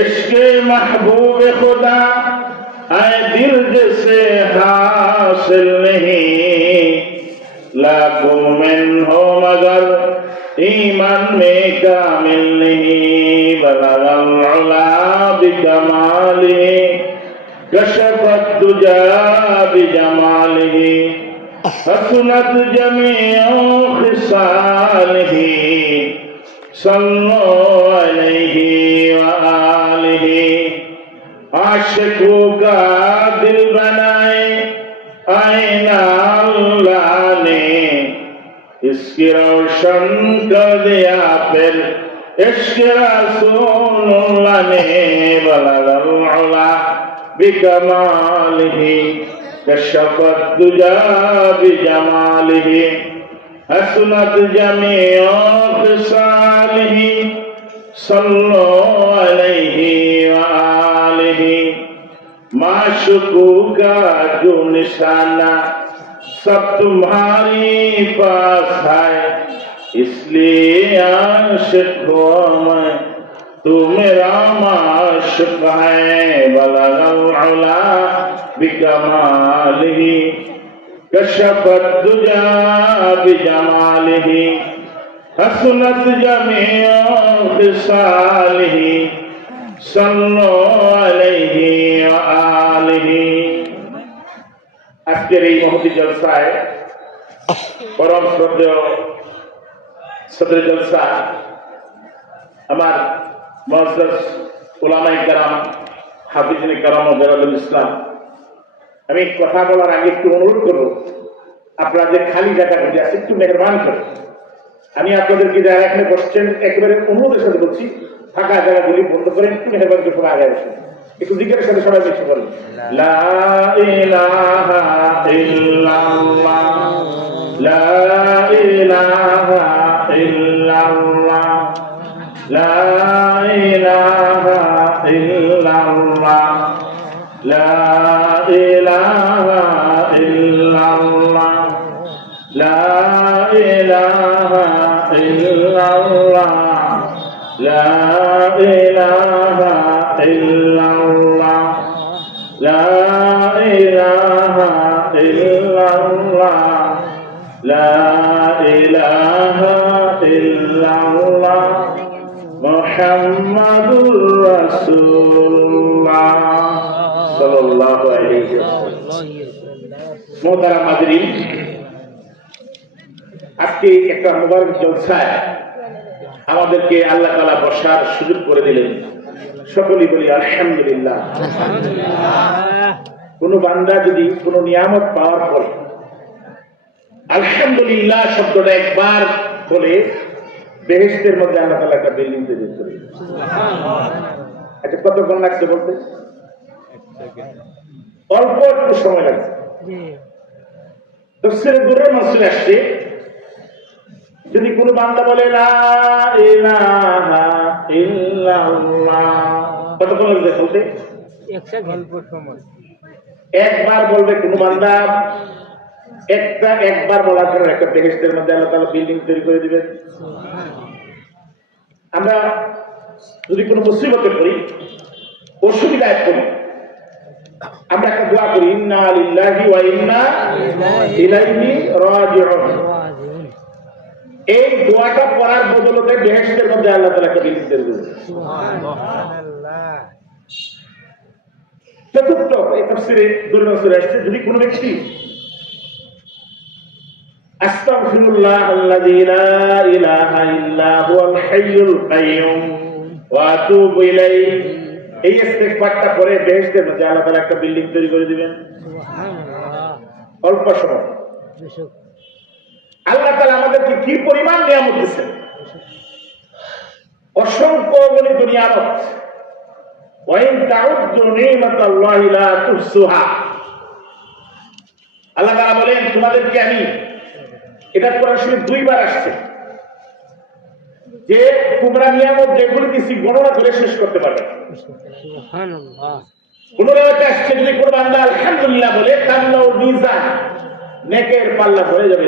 इश्क़ महबूब खुदा आए दिल जिसे हासिल नहीं, लाखों में हो मगर ईमान में कामिल नहीं। बलगल उला बिजमालिही कशफत दुजा बिजमालिही हसनत जमीउ खिसालिही सल्लु अलैहि व आलिही। आशिकों का दिल बनाए आईना अल्लाह ने, इसकी रोशन कर दिया फिर इश्क़ रसूलुल्लाह ने। बलगल उला बिकमालिही कशफत दुजा बिजमालिही हसनत जमीउ खिसालिही सल्लु अलैहि व आलिही। माशूक़ों का जो निशाना सब तुम्हारी पास है, इसलिए आशिक़ हुआ मैं, तू मेरा माशूक़ है। बलगल उला बिकमालिही कशफत दुजा बिजमालिही हसनत जमीउ खिसालिही सल्लु अलैहि व आलिही। আজকের এই মহতি জলসায় পরম শ্রদ্ধেয় সদর জলসা আমার মুআজ্জাজ উলামায়ে কেরাম হাফিজুল কেরাম ও বেরাদুল ইসলাম, আমি কথা বলার আগে একটু অনুরোধ করব, আপনারা যে খালি জায়গা বুঝে আছে একটু মেহরবান করে, আমি আপনাদেরকে যারা এখানে বসছেন একেবারে অনুরোধের সাথে বলছি, ফাঁকা জায়গাগুলি বন্ধ করেন, একটু মেহরবান করে সবাই আগে বসেন, একটু জিকিরের সাথে সবাই বেশি বলেন লা ইলাহা ইল্লাল্লাহ লা ইলাহা ইল্লাল্লাহ লা ইলাহা ইল্লাল্লাহ লা ইলাহা ইল্লাল্লাহ লা ইলাহা ইল্লাল্লাহ লা ইলাহা ইল্লাল্লাহ লা ইলাহা ইল্লাল্লাহ লা ইলাহা ইল্লাল্লাহ মুহাম্মাদুর রাসূলুল্লাহ সাল্লাল্লাহু আলাইহি ওয়াসাল্লাম। মোহতারাম হাজরিন, আজকে একটা মুবারক জলসায় আমাদেরকে আল্লাহ তাআলা বসার সুযোগ করে দিলেন। সকলেই বলি আলহামদুলিল্লাহ। কোন বান্দা যদি কোন নিয়ামত পাওয়ার পর আলহামদুলিল্লাহ শব্দটা একবার বলে, বেহেশতের মধ্যে আল্লাহ তাআলা একটা বিল্ডিং তৈরি করে। আচ্ছা, কতক্ষণ লাগছে বলতে? অল্প একটু সময় লাগছে। তাফসীরে দুররে মাসুল আসছে, যদি কোন বান্দা বলে লা ইলাহা ইল্লাল্লাহ, কতক্ষণ লাগবে বলতে? একবার বলবে কোন বান্দা, একবার বলার পর একটা বেহেশতের মধ্যে আল্লাহ তাআলা বিল্ডিং তৈরি করে দিবেন। আমরা যদি কোনো মুসিবতে পড়ি, অসুবিধায় পড়ি, আমরা একটা দোয়া করি, ইন্না লিল্লাহি ওয়া ইন্না ইলাইহি রাজিউন। এই দোয়াটা পড়ার বদলতে বেহেশতের মধ্যে আল্লাহ তাআলা একটা বিল্ডিং তৈরি করে দিবেন। সুবহানাল্লাহ। চতুর্থ, এই তাফসীরে দুররে মাসুল আসছে, যদি কোনো ব্যক্তি আস্তাগফিরুল্লাহ আল্লাযী লা ইলাহা ইল্লা হুয়াল হাইয়ুল কাইয়্যুম ওয়া আতুবু ইলাইহি, এই ইস্তিগফারটা পড়ে বেহেশতের মধ্যে আল্লাহ তাআলা একটা বিল্ডিং তৈরি করে দিবেন। সুবহানাল্লাহ। অল্প সময় আল্লাহ তাআলা আমাদেরকে কি পরিমাণ নিয়ামত দিয়েছেন, অসংখ্য অগণিত নিয়ামত। ওয়া ইন তাউদ্দু নি'মাতাল্লাহি লা তুহসুহা, আল্লাহ তাআলা বলেন তোমাদেরকে আমি, এটা কোরআন শরীফ দুইবার আসছে, যে তোমরা নিয়ামত যেগুলো দিছি গণনা করে শেষ করতে পারবে। সুবহানাল্লাহ। কোন রাতে আসছে, যদি কোন বান্দা আলহামদুলিল্লাহ বলে, তাহলে মিজান নেকের পাল্লা হয়ে যাবে।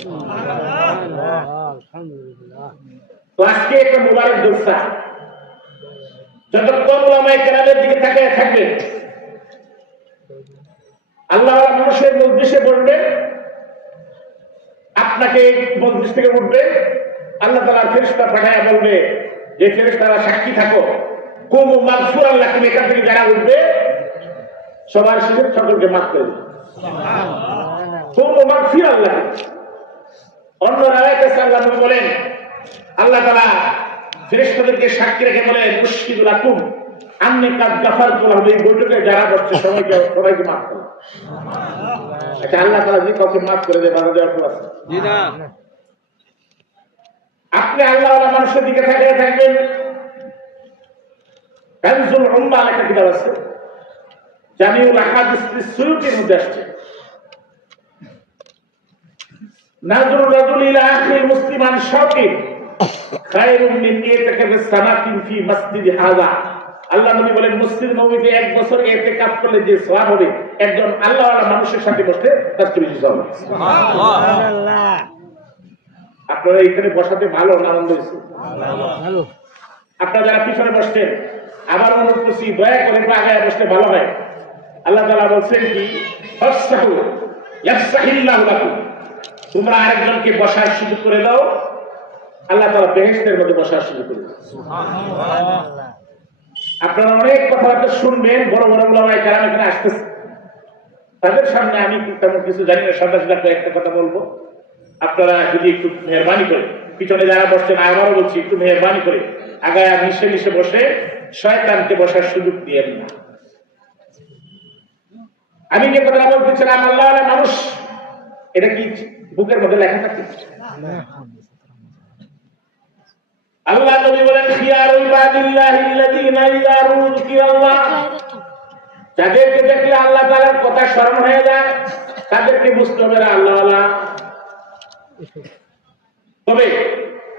সুবহানাল্লাহ, আলহামদুলিল্লাহ। তো আজকে একটা মোবারক জলসা, যতক্ষণ উলামায়ে কেরামের দিকে তাকিয়ে থাকবে, আল্লাহ মানুষের মজলিসে বসবে, আপনাকে মজলিস থেকে উঠবে, আল্লাহ তাআলা ফেরেশতা পাঠায় বলবে যে ফেরেশতারা সাক্ষী থাকো, কুমু মাগফুরান লাকুম, এখান থেকে যারা উঠবে সবার শিরক সকলকে মাফ করে দেবে। কুমু মাগফিরান লাকুম। অন্য রাওয়ায়াতে সাল্লাল্লাহু আলাইহি বলেন আল্লাহ তাআলা ফেরেশতাদেরকে সাক্ষী রেখে বলেন মুশহিদু লাকুম আন্নী কাদ গাফারতু লাহুম, এই বৈঠকে যারা বসছে সবাইকে মাফ করে। আচ্ছা, আল্লাহ তাআলা যদি কাউকে মাফ করে দেয় বাধা দেওয়ার কেউ আছে? জি না। আপনি আল্লাহওয়ালা মানুষের দিকে তাকিয়ে থাকবেন। কানজুল উম্মাহ একটা কিতাব আছে, জামিউল আহাদিস সুয়ুতির মধ্যে আসছে, নাযরুর রাজুল ইলা আখিল মুসলিমান শাওকিন খায়রুম মিন ইতিকাফিস সানাতিন ফি মসজিদ হাযা। আল্লাহ নবী বলেন মসজিদ নববীতে এক বছর ইতিকাফ করলে যে সওয়াব হবে, একজন আল্লাহওয়ালা মানুষের সাথে বসলে তার চেয়ে বেশি সওয়াব। সুবহানাল্লাহ। আপনারা এখানে বসাতে ভালো আনন্দ হয়েছে, ভালো। আপনারা যারা পিছনে বসছেন আবার অনুরোধ করছি দয়া করে আগায় বসতে ভালো হয়। আল্লাহ তাআলা বলছেন কি ফাসসাহু ইয়াফসাহিল্লাহু লাকুম, তোমরা আরেকজনকে বসার সুযোগ করে দাও, আল্লাহ তাআলা বেহেশতের মধ্যে বসার সুযোগ করে দেন। সুবহানাল্লাহ। আপনারা অনেক কথাবার্তা শুনবেন, বড় বড় উলামায়ে কেরাম এখানে আসতেছে, তাদের সামনে আমি তেমন কিছু জানি না, সাদা সাদা একটা কথা বলবো। আপনারা যদি একটু মেহরবানি করে, পিছনে যারা বসছেন আবারও বলছি একটু মেহরবানি করে আগায় মিশে মিশে বসে শয়তানকে বসার সুযোগ দিয়েন না। আমি যে কথা বলতেছিলাম আল্লাহওয়ালা মানুষ, এটা কি বুকের মধ্যে লেখা থাকে? আল্লাহ নবী বলেন খিয়ারুল ইবাদিল্লাহিল্লাযীনা ইযা যুকিরাল্লাহ, যাদেরকে দেখলে আল্লাহ তাআলার কথা স্মরণ হয়ে যায় তাদেরকে বুঝতে হবে আল্লাহওয়ালা। তবে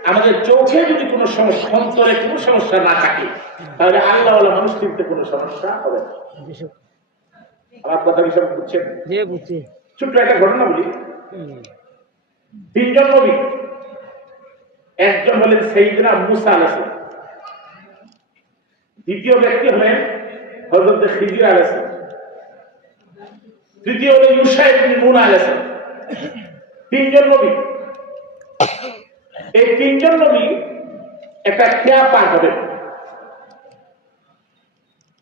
আমাদের চোখে যদি কোনো সমস্যা, অন্তরে কোনো সমস্যা না থাকে, তাহলে আল্লাহওয়ালা মানুষ চিনতে কোনো সমস্যা হবে না। আমার কথা কি সব বুঝছেন? জি বুঝছি। ছোট্ট একটা ঘটনা বলি। তিনজন নবী, একজন হলেন সাইয়েদনা মুসা আলাইহিস সালাম, দ্বিতীয় ব্যক্তি হলেন হযরত খিজির আলাইহিস সালাম, তৃতীয় হলেন ইউশা ইবনে নুন আলাইহিস সালাম। তিনজন নবী। এই তিনজন নবী একটা খেয়া পার হবে,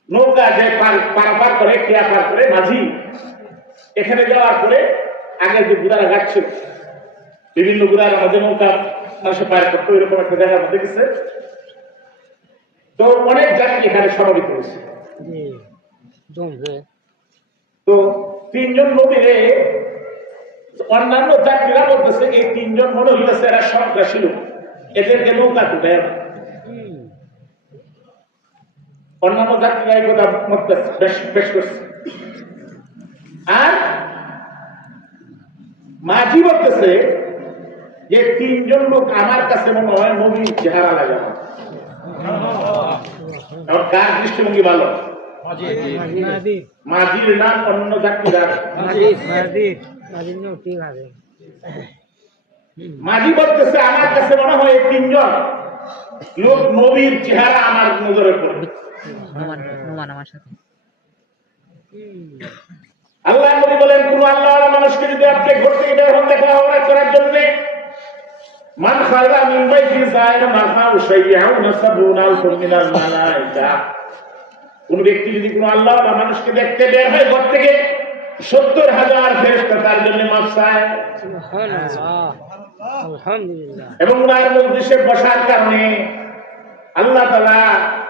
নৌকা যে পারাপার করে, খেয়া পার করে মাঝি এখানে যাওয়ার পরে আগে যে গুদারা ঘাট ছিল, বিভিন্ন গুদার মাঝে নৌকা মানুষের পার করতো, এরকম একটা জায়গার মধ্যে গেছে। তো অনেক যাত্রী এখানে সমবেত হয়েছে। তো তিনজন নবীরে অন্যান্য যাত্রীরা বলতেছে এই তিনজন মনে হইতেছে এরা সন্ত্রাসী লোক, এদেরকে নৌকা তুলে। অন্যান্য যাত্রীরা এই কথা পেশ করছে। আর মাঝি বলতেছে যে তিনজন লোক আমার কাছে মনে হয় নবীর চেহারা লাগে। কার দৃষ্টিভঙ্গি ভালো? মাঝির না অন্য যাত্রীরা? মাঝি বলতেছে আমার কাছে মনে হয় এই তিনজন লোক নবীর চেহারা আমার নজরে পড়ে। আল্লাহ নবী বলেন কোন আল্লাহওয়ালা মানুষকে যদি আপনি ঘর থেকে বের হন দেখা করার জন্য, মান খালা মিন বাইতি যায়রা মাহা শাইয়াউনা সাবুনা আলফুম মিনাল মালায়েকা, কোন ব্যক্তি যদি কোন আল্লাহওয়ালা মানুষকে দেখতে বের হয় ঘর থেকে, ৭০,০০০ ফেরেশতা তার জন্য মাফ চায়। সুবহানাল্লাহ, আলহামদুলিল্লাহ। এবং ওনার মজলিসে বসার কারণে আল্লাহ তাআলা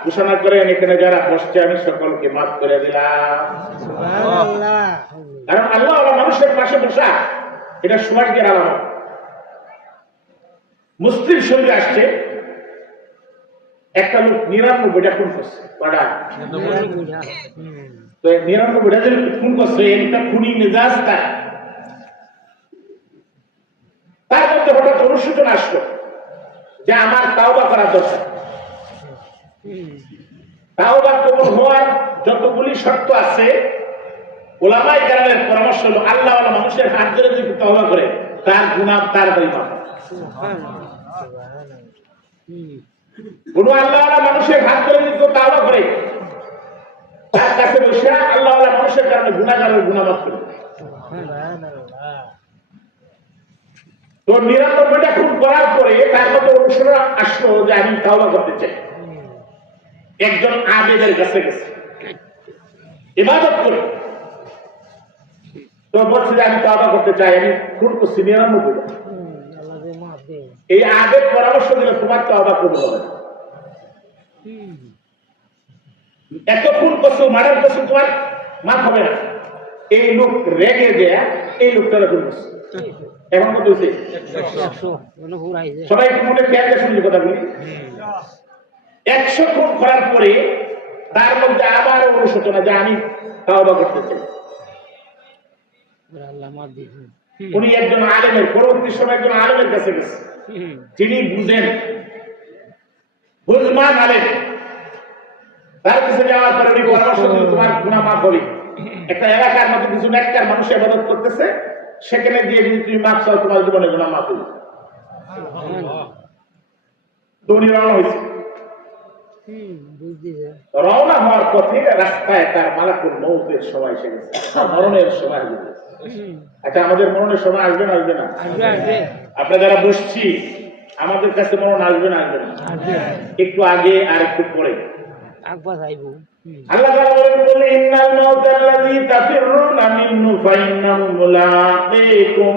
ঘোষণা করেন এখানে যারা বসছে আমি সকলকে মাফ করে দিলাম। সুবহানাল্লাহ। কারণ আল্লাহওয়ালা মানুষের পাশে বসা এটা সৌভাগ্যের আলামত। মুসলিম শরীফে আসছে একটা লোক ৯৯টা খুন করছে। তো ৯৯টা যে খুন করছে এটা খুনি মেজাজ তার মধ্যে হঠাৎ অনুশোচনা আসলো যে আমার তাওবা করা দরকার। তাওবা কবুল হওয়ার যতগুলি শর্ত আছে উলামায়ে কেরামের পরামর্শ হলো আল্লাহওয়ালা মানুষের হাত ধরে যদি তাওবা করে তার গুনাহ তাড়াতাড়ি মাফ। কোন আল্লাহ মানুষের হাত ধরে নিত তাওবা করে তার কাছে বসে আল্লাহ মানুষের কারণে গুনাহগারের গুনাহ মাফ করে। তো ৯৯টা খুন করার পরে তার মতো অনুসরণ আসলো যে আমি তাওবা করতে চাই। একজন আবেদের কাছে গেছে ইবাদত করে, তো বলছে যে আমি তাওবা করতে চাই, আমি খুন করছি ৯৯টা। এই আবেদ পরামর্শ দিলে তোমার তাওবা কবুল হবে। এত খুন করছো, মার্ডার করছো, তোমার মাফ হবে না। এই লোক রেগে দেয়া এই লোকটা খুন করছে। এখন কত হয়েছে? সবাই একটু মনে খেয়াল শুনলি কথাগুলি। ১০০ খুন করার পরে তার মধ্যে আবার অনুশোচনা যে আমি তাওবা করতে চাই। উনি একজন আলেমের, পরবর্তী সময় একজন আলেমের কাছে গেছে, যিনি বুঝেন, বুঝমান আলেম। তার কাছে যাওয়ার পরে উনি পরামর্শ দিল তোমার গুনাহ মাফ হবে। একটা এলাকার মধ্যে কিছু নেককার মানুষ ইবাদত করতেছে, সেখানে গিয়ে যদি তুমি মাফ চাও তোমার জীবনে গুনাহ মাফ হবে। তো উনি রওনা হয়েছে। রওনা হওয়ার পথে রাস্তায় তার মালাকুল মউতের সময় এসে গেছে, মরণের সময় এসে গেছে। আচ্ছা, আমাদের মরণের সময় আসবে না আসবে না? আপনারা যারা বসছি আমাদের কাছে মরণ আসবে না আসবে না? একটু আগে আর একটু পরে আল্লাহ তাআলা বলেন ইন্নাল মাউতাল্লাযী তাফিরুনা মিনহু ফাইন্নাহু মুলাকীকুম।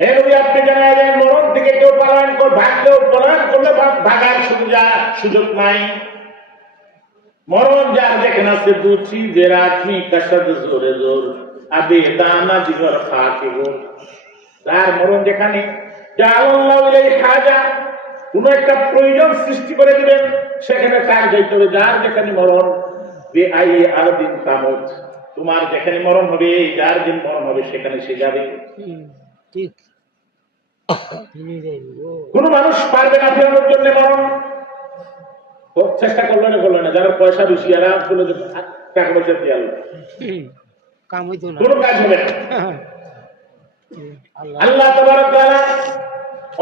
হে নবী, আপনি জানায় দেন মরণ থেকে কেউ পালায়ন করে ভাগলেও পালায়ন করলে ভাগার সুযোগ নাই। মরণ যার যেখানে আছে দুচি যে রাতমি কাসাদ জোরে জোর আবে দানা দিগর খাকে গো। তার মরণ যেখানে যা আল্লাহ ইলাই খাজা, কোন একটা প্রয়োজন সৃষ্টি করে দিবেন, সেখানে তার যাইতে হবে। যার যেখানে মরণ বে আই আর দিন কামত, তোমার যেখানে মরণ হবে, যার দিন মরণ হবে সেখানে সে যাবে। ঠিক কোন মানুষ পারবে না ফেরানোর জন্য মরণ। চেষ্টা করলো না, যারা পয়সা বেশি এরা টাকা পয়সা দিয়ে কোন কাজ হবে না। আল্লাহ তাবারক তাআলা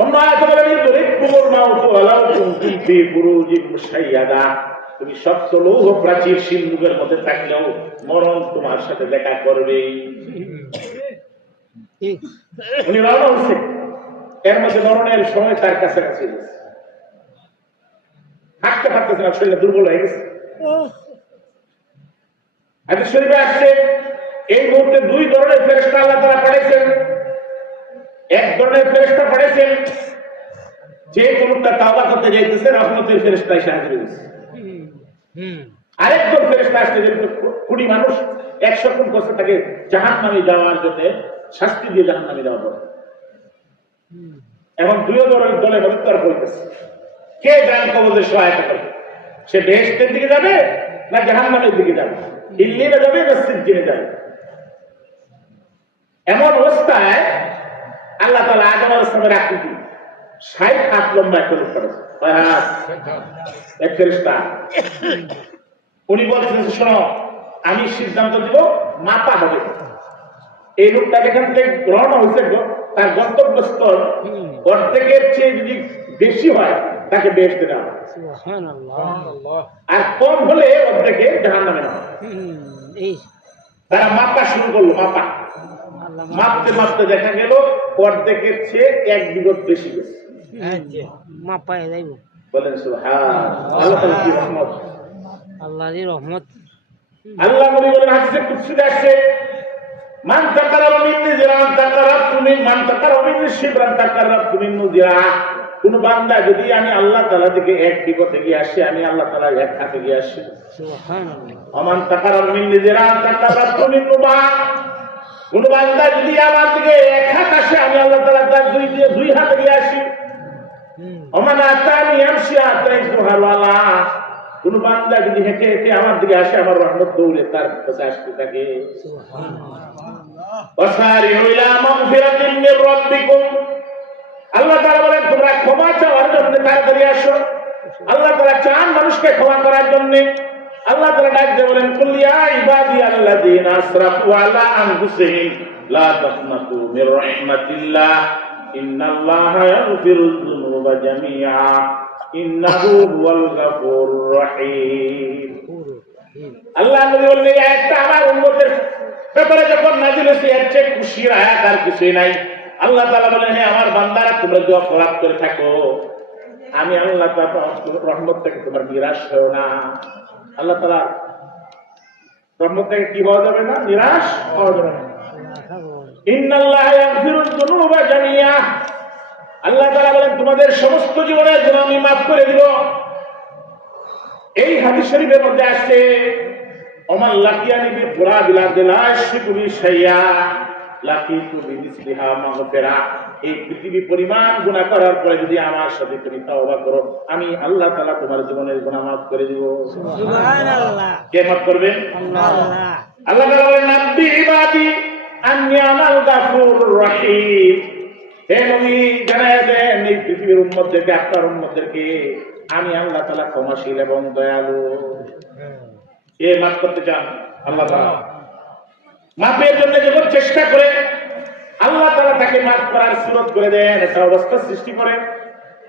অন্য আয়াতে বলেন ইদরিকুমুল মাউতু ওয়ালাউ কুনতুম ফি বুরুজিন মুশাইয়াদা। তুমি শক্ত লৌহ প্রাচীর সিন্ধুকের মধ্যে থাকলেও মরণ তোমার সাথে দেখা করবে। উনি রওনা হচ্ছে, এর মধ্যে মরণের সময় তার কাছাকাছি হাঁটতে পারতেছে না, শরীরে দুর্বল হয়ে গেছে। হাদিস শরীফে আসছে এই মুহূর্তে দুই ধরনের ফেরেশতা আল্লাহ তাআলা পাঠাইছেন। এক ধরনের ফেরেশতা পাঠাইছেন যে কোনটা তাওবা করতে যাইতেছে, রহমতের ফেরেশতা এসে হাজির হয়েছে। আরেকজন ফেরেশতা আসছে যে কুড়ি মানুষ ১০০ খুন করছে, তাকে জাহান্নামে যাওয়ার জন্য শাস্তি দিয়ে জাহান্নামে যাওয়া হবে। এখন দুই দলের মধ্যে তর্ক হইতেছে, কে জান কবজের সহায়তা করবে? সে বেহেশতের দিকে যাবে না জাহান্নামের দিকে যাবে? ইল্লিনে যাবে না সিজ্জিনে যাবে? এমন অবস্থায় আল্লাহ তাআলা আদম আলাইহিস সালামের আকৃতি ৬০ হাত লম্বা একটা লোক করেছে, এক ফেরেশতা। উনি বলছেন শোনো, আমি সিদ্ধান্ত দিব মাপা হবে। এই লোকটা যেখান থেকে গ্রহণ হয়েছে তার গন্তব্যস্থল অর্ধেকের চেয়ে যদি বেশি হয় তাকে বেহেশতে দেওয়া হবে, আর কম হলে অর্ধেকে জাহান্নামে নেওয়া হবে। তারা মাপা শুরু করলো, মাপতে মাপতে দেখা গেল অর্ধেকের চেয়ে ১ বিগত বেশি গেছে। বলেন সুবহানাল্লাহ। আল্লাহর রহমত। আল্লাহ নবী বলেন হাদিসে কুদসিতে আসছে, মান তাকারাবা মিন্নি জিরান তাকারাবতু মান তাকারাবা মিন্নি শিবরান তাকারাবতু মিন্হু জিরা। কোন বান্দা যদি আমি আল্লাহ তাআলা থেকে ১ বিগত এগিয়ে আসে, আমি আল্লাহ তাআলা ১ হাত এগিয়ে আসি। সুবহানাল্লাহ। মান তাকারাবা মিন্নি জিরান তাকারাবতু মিন্হু বা। কোন বান্দা যদি আমার দিকে ১ হাত আসে, আমি আল্লাহ তাআলা তার ২ হাত এগিয়ে আসি। ওমান আতানি ইয়ামশি আতাইতু হাওয়ালা। কোন বান্দা যদি হেঁটে হেঁটে আমার দিকে আসে, আমার রহমত দৌড়ে তার কাছে আসতে থাকে। ওয়াসারিউ ইলা মাগফিরাতিন মির রাব্বিকুম। আল্লাহ তাআলা বলেন তোমরা ক্ষমা চাওয়ার জন্য তাড়াতাড়ি আসো। আল্লাহ তাআলা চান মানুষকে ক্ষমা করার জন্য। আল্লাহ তাআলা ডাক দিয়ে বলেন কুল ইয়া ইবাদিয়াল্লাযীনা আসরাফু আলা আনফুসিহিম লা তাকনাতু মির রাহমাতিল্লাহ ইন্নাল্লাহা ইয়াগফিরুয যুনুবা যুনুবা জামিআ ইন্নাহু হুয়াল গাফুরুর রহিম। আল্লাহ নবী বললেন এই আয়াতটা আমার উম্মতের ব্যাপারে যখন নাযিল হয়েছে এর চেয়ে খুশির আয়াত আর কিছুই নাই। আল্লাহ তাআলা বলেন হে আমার বান্দারা তোমরা যে অপরাধ করে থাকো আমি আল্লাহ তাআলার রহমত থেকে তোমার নিরাশ হও না। আল্লাহ তাআলা রহমত থেকে কি হওয়া যাবে না, নিরাশ হওয়া যাবে না। ইন্নাল্লাহা ইয়াগফিরুয যুনুবা জামিআ, আল্লাহ তাআলা বলেন তোমাদের সমস্ত জীবনের গুনাহ আমি মাফ করে দিব। এই হাদিস শরীফের মধ্যে আসছে ওমান লাকিয়ানি বিফুরা বিলাদিলা শিকুবি শাইয়া লাকিতু বিমিসলিহা মাগফিরা। এই পৃথিবী পরিমাণ গুনাহ করার পরে যদি আমার সাথে তুমি তওবা করো আমি আল্লাহ তাআলা তোমার জীবনের গুনাহ মাফ করে দিব। সুবহানাল্লাহ। কে মাফ করবেন? আল্লাহ। আল্লাহ তাআলা বলেন নাব্বি ইবাদি আন্নী আনাল গাফুরুর রহিম। হে নবী জানায়া দেন এই পৃথিবীর উম্মতদেরকে, আপনার উম্মতদেরকে আমি আল্লাহ তাআলা ক্ষমাশীল এবং দয়ালু। কে মাফ করতে চান? আল্লাহ তাআলা। মাফের জন্য যখন চেষ্টা করে আল্লাহ তাআলা তাকে মাফ করার সুরত করে দেন, একটা অবস্থা সৃষ্টি করে।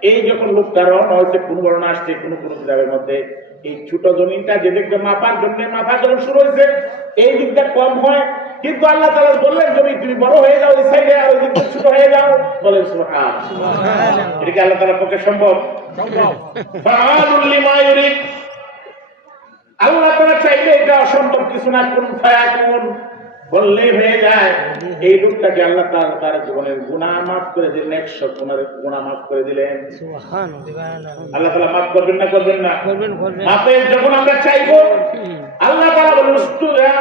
এই যখন লোকটা রওনা হয়েছে, কোন বর্ণনা আসছে কোন কিতাবের মধ্যে এই ছোট জমিনটা যে দিকটা মাপার জন্য মাপা যখন শুরু হয়েছে এই দিকটা কম হয়, কিন্তু আল্লাহ তাআলা বললেন যদি তুমি বড় হয়ে যাও এই সাইডে আর ওই দিকটা ছোট হয়ে যাও, বলেন সুবহানাল্লাহ। এটা কি আল্লাহ তাআলার পক্ষে সম্ভব? ফাআলুল লিমা ইউরিদ। আল্লাহ তাআলা চাইলে এটা অসম্ভব কিছু না, কোন ফায়াকুন বললেই হয়ে যায়। এই লোকটাকে আল্লাহ তাআলা তার জীবনের গুনাহ মাফ করে দিলেন, 100 গুনাহ মাফ করে দিলেন। সুবহানাল্লাহ। আল্লাহ তাআলা মাফ করবেন না? করবেন না? করবেন। মাফের যখন আমরা চাইবো আল্লাহ তাআলা বলেন উস্তুরা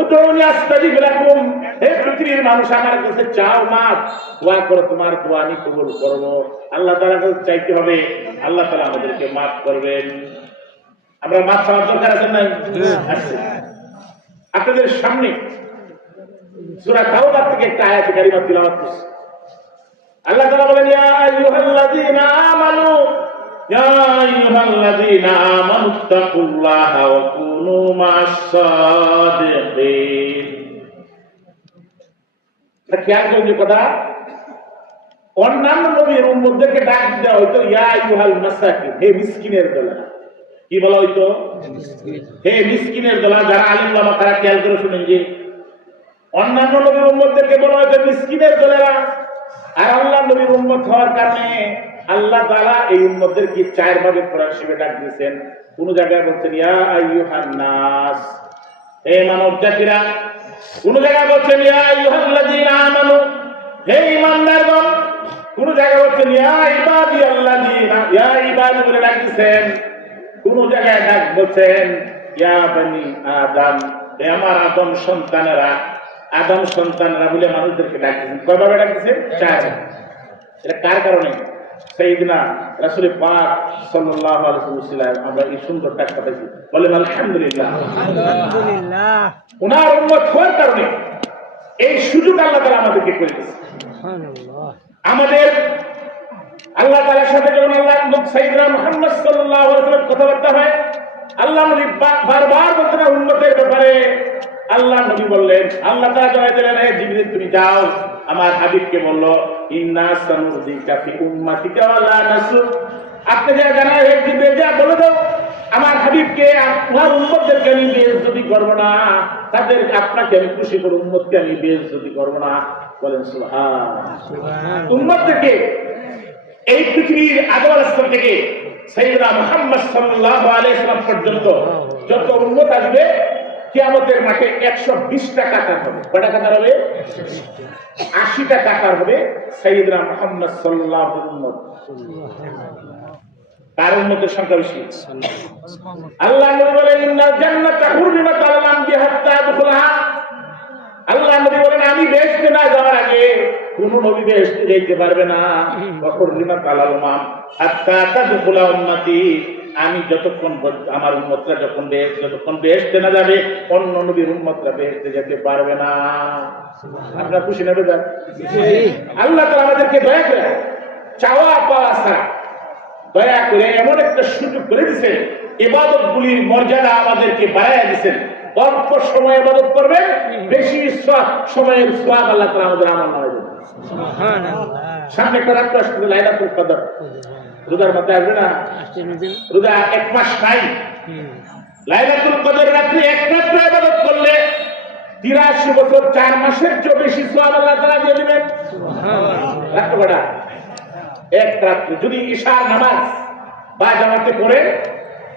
উদউনি আস্তাজিব লাকুম। হে পৃথিবীর মানুষ আমার কাছে চাও মাফ, দোয়া করো, তোমার দোয়া আমি কবুল করব। আল্লাহ তাআলার কাছে চাইতে হবে, আল্লাহ তাআলা আমাদেরকে মাফ করবেন। আমরা মাফ চাওয়ার দরকার আছে না? আছে। আপনাদের সামনে সূরা তাওবা থেকে একটা আয়াত কারিমা তিলাওয়াত করছি। আল্লাহ তাআলা বলেন ইয়া আইয়ুহাল্লাযীনা আমানু ইয়া আইয়ুহাল্লাযীনা আমানুত্তাকুল্লাহা ওয়া কুনু মা'আস সাদিকিন। এটা খেয়াল করুন যে কথা, অন্যান্য নবীর উম্মতদেরকে ডাক দেওয়া হয়তো ইয়া আইয়ুহাল মাসাকিন, হে মিসকিনের দলেরা। কি বলা হইতো? হে মিসকিনের দলেরা। যারা আলিম ওলামা তারা খেয়াল করে শুনেন যে অন্যান্য নবীর উম্মতদেরকে বলা হয়তো মিসকিনের দলেরা, আর আল্লাহ নবীর উম্মত হওয়ার কারণে আল্লাহ তাআলা এই উম্মতদেরকে 4 ভাগে কোরআন শরীফে ডাক দিয়েছেন। কোন জায়গায় বলছেন ইয়া আইয়ুহান নাস, হে মানব জাতিরা। কোন জায়গায় বলছেন ইয়া আইয়ুহাল্লাযীনা আমানু, হে ঈমানদারগণ। কোন জায়গায় বলছেন ইয়া ইবাদিয়াল্লাযীনা, ইয়া ইবাদি বলে ডাক দিয়েছেন। কোন জায়গায় ডাক বলছেন ইয়া বনি আদম, হে আমার আদম সন্তানেরা। আদম সন্তানরা বলে মানুষদেরকে ডাক দিয়েছেন। কয়ভাবে ডাক দিয়েছেন? 4। এটা কার কারণে? সাইয়েদনা রাসূল পাক সাল্লাল্লাহু আলাইহি ওয়াসাল্লাম আমরা এই সুন্দর ডাকটা পাইছি। বলেন আলহামদুলিল্লাহ। আলহামদুলিল্লাহ। ওনার উম্মত হওয়ার কারণে এই সুযোগ আল্লাহ তাআলা আমাদেরকে করে দিয়েছেন। সুবহানাল্লাহ। আমাদের আল্লাহ তাআলার সাথে যখন আল্লাহ নবী সাইয়েদনা মুহাম্মদ সাল্লাল্লাহু আলাইহি ওয়াসাল্লাম কথাবার্তা হয়, আল্লাহ নবী বারবার বলতেন উম্মতের ব্যাপারে। আল্লাহ নবী বললেন, আল্লাহ তাআলা জানাই দিলেন হে জিবরিল তুমি যাও আমার হাবিবকে বলল ইন্না সানুযিকা ফি উম্মাতিকা ওয়া লা নাসুর। আপনি যা জানাই হে জিবরিল যা বলে দাও আমার হাবিবকে আপনার উম্মতদেরকে আমি বেইজ্জতি করব না, তাদের আপনাকে আমি খুশি করব, উম্মতকে আমি বেইজ্জতি করব না। বলেন সুবহানাল্লাহ। উম্মতদেরকে এই পৃথিবীর আদম আলাইহিস সালাম থেকে সাইয়েদনা মুহাম্মদ সাল্লাল্লাহু আলাইহি ওয়াসাল্লাম পর্যন্ত যত উম্মত আসবে কিয়ামতের মাঠে 120টা কাতার হবে। কয়টা কাতার হবে? 80টা কাতার হবে সাইয়েদনা মুহাম্মদ সাল্লাল্লাহু আলাইহি উম্মত। তার উম্মতের সংখ্যা বেশি। আল্লাহ নবী বলেন ইন্নাল জান্নাতা হুররিমাত আলাল আমবিয়া হাত্তা আদখুলহা। আল্লাহ নবী বলেন আমি বেহেশতে না যাওয়ার আগে কোন নবী বেহেশতে যেতে পারবে না। ওয়া হুররিমাত আলাল উম্মাম হাত্তা তাদখুলা উম্মতি। আমি যতক্ষণ আমার উম্মতরা যতক্ষণ বেহেশতে না যাবে অন্য নবীর উম্মতরা বেহেশতে যেতে পারবে না। আপনারা খুশি না বেজার? আল্লাহ তাআলা আমাদেরকে দয়া করে চাওয়া পাওয়া ছাড়া দয়া করে এমন একটা সুযোগ করে দিয়েছেন, ইবাদতগুলির মর্যাদা আমাদেরকে বাড়াইয়া দিয়েছেন। অল্প সময় ইবাদত করবেন, বেশি সময়ের সওয়াব আল্লাহ তাআলা আমাদের আমল নামায় দেবেন। সুবহানাল্লাহ। সামনে একটা রাত্র আসবে লাইলাতুল কদর, রোজার মধ্যে আসবে না? রোজা 1 মাস নাই, লাইলাতুল কদর রাত্রি এক রাত্রে ইবাদত করলে 83 বছর 4 মাসের চেয়ে বেশি সওয়াব আল্লাহ তাআলা দিয়ে দিবেন। রাত্র কটা? এক রাত্রে। যদি ইশার নামাজ বা জামাতে পড়েন,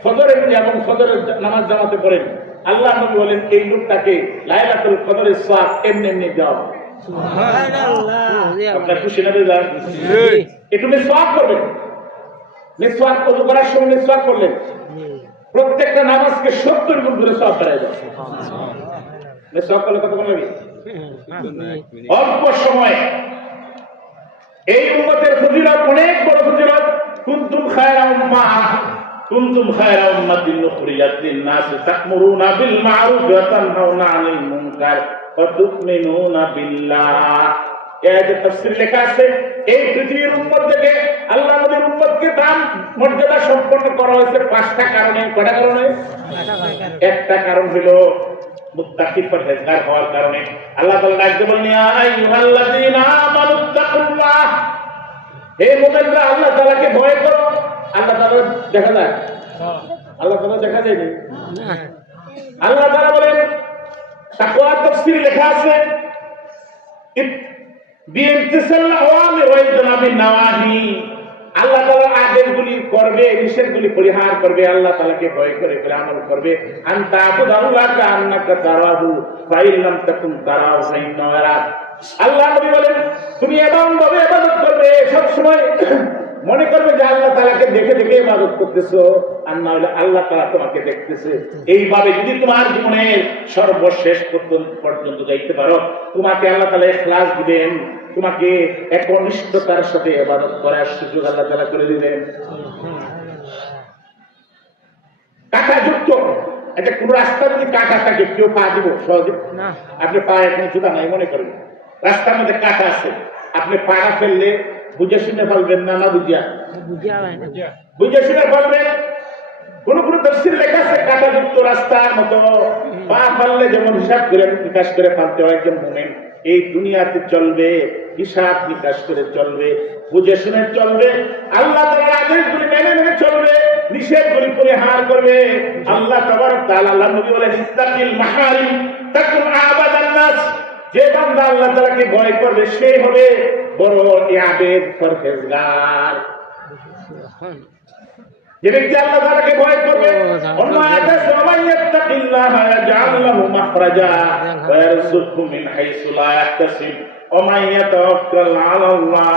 ফজরের এবং ফজরের নামাজ জামাতে পড়েন, আল্লাহ নবী বলেন এই লোকটাকে লাইলাতুল কদরের সওয়াব এমনি এমনি দেওয়া হবে। সুবহানাল্লাহ। আপনারা খুশি না বেজার? একটু মিসওয়াক করবেন। মিসওয়াক ওযু করার সময় মিসওয়াক করলেন, প্রত্যেকটা নামাজকে 70 গুণ করে সওয়াব বাড়ায় দেয়। মিসওয়াক করলে কত গুণ লাগে? অল্প সময়ে। এই উম্মতের ফজিলত অনেক বড় ফজিলত। কুনতুম খায়রা উম্মাহ, কুনতুম খায়রা উম্মাতিন উখরিজাত লিন-নাস তা'মুরুনা বিল মা'রুফ ওয়া তানহাউনা আনিল মুনকার ওয়া তু'মিনুনা বিল্লাহ। এই যে তাফসীর লেখা আছে, এই পৃথিবীর উম্মত থেকে আল্লাহ নবীর উম্মতকে দাম মর্যাদা সম্পন্ন করা হয়েছে 5টা কারণে। কয়টা কারণে? একটা কারণ হলো মুত্তাকি পরহেজগার হওয়ার কারণে। আল্লাহ তাআলা ডাকতে বলেন, ইয়া আইয়ুহাল্লাযীনা আমানুত্তাকুল্লাহ, হে মুমিনরা আল্লাহ তাআলাকে ভয় করো। আল্লাহ তাআলা দেখা যায়? আল্লাহ তাআলা দেখা যায় না। আল্লাহ তাআলা বলেন, তাকওয়া তাফসীরে লেখা আছে, বিইমতিসাল আওয়ামির ওয়া ইজতিনাবিন নাওয়াহি। আল্লাহ তাআলা আদেশগুলি করবে, নিষেধগুলি পরিহার করবে, আল্লাহ তাআলাকে ভয় করে আমল করবে। আনতা আবুদাল্লাহ কান্নাকা তারাহু ফাইন লাম তাকুন তারাহু ফাইন্নাহু ইয়ারাক। আল্লাহ নবী বলেন, তুমি এমনভাবে ইবাদত করবে, সব সময় মনে করবে যে আল্লাহ তাআলাকে দেখে দেখে ইবাদত করতেছো, আর না হলে আল্লাহ তাআলা তোমাকে দেখতেছে। এইভাবে যদি তোমার জীবনের সর্বশেষ পর্যন্ত যাইতে পারো, তোমাকে আল্লাহ তাআলা ইখলাস দিবেন, তোমাকে একনিষ্ঠতার সাথে ইবাদত করার সুযোগ আল্লাহ তাআলা করে দিবেন। কাঁটা যুক্ত এটা কোন রাস্তা যদি কাঁটা থাকে কেউ পা দিব সহজে না। আপনি পা এখন জুতা নাই মনে করেন, রাস্তার মধ্যে কাঁটা আছে, আপনি পাড়া ফেললে বুঝে শুনে ফেলবেন না? না বুঝিয়া বুঝে শুনে ফেলবেন। কোন কোন তাফসীর লেখা আছে কাঁটা যুক্ত রাস্তার মতো পা ফেললে যেমন হিসাব করে বিকাশ করে ফেলতে হয়, একজন মুমিন এই দুনিয়াতে চলবে হিসাব নিকাশ করে চলবে, বুঝে শুনে চলবে, আল্লাহ তাআলার আদেশগুলি মেনে মেনে চলবে, নিষেধগুলি পরিহার করবে। আল্লাহ তাবারক তাআলা, আল্লাহ নবী বলেন, ইত্তাকিল মাহারিম তাকুন আবাদান নাস। যে বান্দা আল্লাহ তাআলাকে ভয় করবে সে হবে বড় আবেদ পরহেজগার। যে ব্যক্তি আল্লাহ তাআলাকে ভয় করবে, ওমায়াতাসামাইয়াত্তাকিল্লাহা ইয়াজআল লাহু মাখরাজা ওয়া ইয়ারযুকহু মিন হাইসু লা ইয়াহতাসিব ওয়া মান ইয়াতাওয়াক্কাল আলাল্লাহ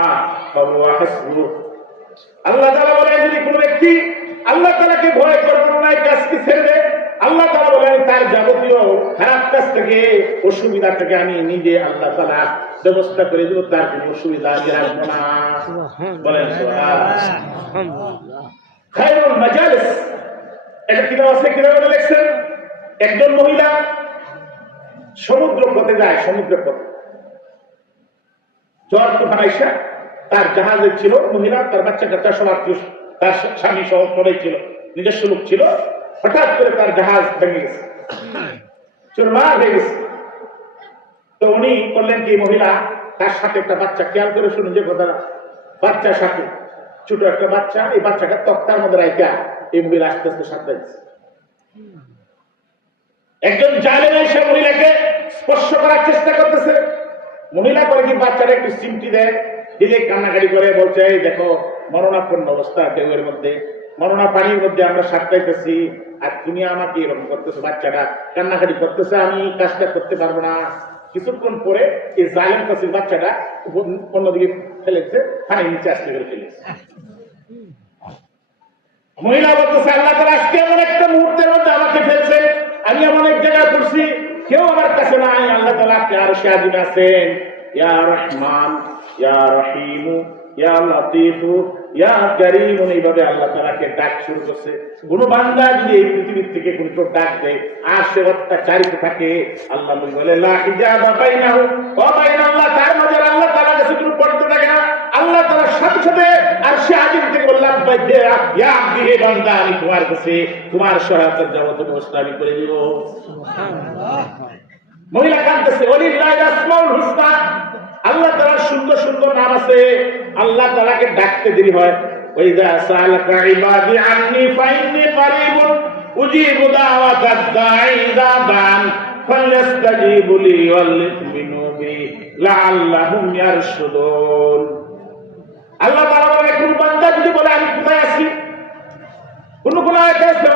ফাহুয়া হাসবুহ। আল্লাহ তাআলা বলেন, যদি কোন ব্যক্তি আল্লাহ তাআলাকে ভয় করবে, অন্যায় কাজকে ছেড়ে আল্লাহ তাআলা বলেন তার যাবতীয় খারাপ কাজ থেকে, অসুবিধা থেকে আমি নিজে আল্লাহ তাআলা ব্যবস্থা করে দেব, তার কোনো অসুবিধা রাখবো না। বলেন সুবহানাল্লাহ। খায়রুল মাজালিস, এটা কিতাব আছে, কিতাবে লিখছেন একজন মহিলা সমুদ্র পথে যায়, সমুদ্র পথে ঝড় তুফান আইসা তার জাহাজে ছিল, মহিলা তার বাচ্চা কাচ্চা সবার, তার স্বামী সহ সবাই ছিল, নিজস্ব লোক ছিল। হঠাৎ করে তার জাহাজ ভেঙে গেছে, চুরমার হয়ে গেছে। তো উনি করলেন কি, মহিলা তার সাথে একটা বাচ্চা, খেয়াল করে শুনুন যে কথা, বাচ্চার সাথে ছোট একটা বাচ্চা, এই বাচ্চাকে তক্তার মধ্যে রাখা এই মহিলা আস্তে আস্তে সাথে একজন জালেম এসে মহিলাকে স্পর্শ করার চেষ্টা করতেছে। মহিলা করে কি বাচ্চারা একটু চিমটি দেয়, দিলে কান্নাকাটি করে বলছে, এই দেখো মরণাপন্ন অবস্থা, ঢেউয়ের মধ্যে মরণা পানির মধ্যে আমরা সাঁতরাইতেছি, আর তুমি আমাকে এরকম করতেছো। বাচ্চাটা কান্নাকাটি করতেছে, আমি কাজটা করতে পারবো না। কিছুক্ষণ পরে এই জালেম কাছে বাচ্চাটা অন্যদিকে ফেলেছে, পানির নিচে আসতে করে ফেলেছে। মহিলা বলতেছে, আল্লাহ তাআলা আজকে এমন একটা মুহূর্তের মধ্যে আমাকে ফেলছে, আমি এমন এক জায়গায় পড়ছি, কেউ আমার কাছে নাই। আল্লাহ তাআলা আপনি আরশে আজিম আছেন, ইয়া রহমান ইয়া রহিম ইয়া লতীফ ইয়া কারীম। এইভাবে আল্লাহ তাআলাকে ডাক শুরু করছে। কোন বান্দা যদি এই পৃথিবীর থেকে কোন ডাক দেয় আর সে অত্যাচারিত থাকে, আল্লাহ বলে লা হিজাবা বাইনাহু ওয়া বাইনাল্লাহ, তার মাঝে আল্লাহ তাআলার কাছে কোনো পর্দা থাকে না। আল্লাহ তাআলার সাথে সাথে আরশে আজিম থেকে বললাম, ইয়া আব্দি, হে বান্দা, আমি তোমার কাছে তোমার সহায়তার যাবতীয় ব্যবস্থা আমি করে দিব। সুবহানাল্লাহ। মহিলা কাঁদতেছে, ওয়ালিল্লাহিল আসমাউল হুসনা, আল্লাহ তাআলার সুন্দর সুন্দর নাম আছে, আল্লাহ তাআলাকে ডাকতে দেরি হয়। ওয়াইযা সালাকা ইবাদি আন্নী ফাইন্নী কারীবুন উজিবু দাওয়াতাদ দাঈ ইযা দান ফালইস্তাজিবু লি ওয়ালিউমিনু বি লাআল্লাহুম ইয়ারশুদুন। আল্লাহ তাআলা বলেন, কোন বান্দা যদি বলে আমি কোথায় আছি, কোন কোন আয়াতে আছে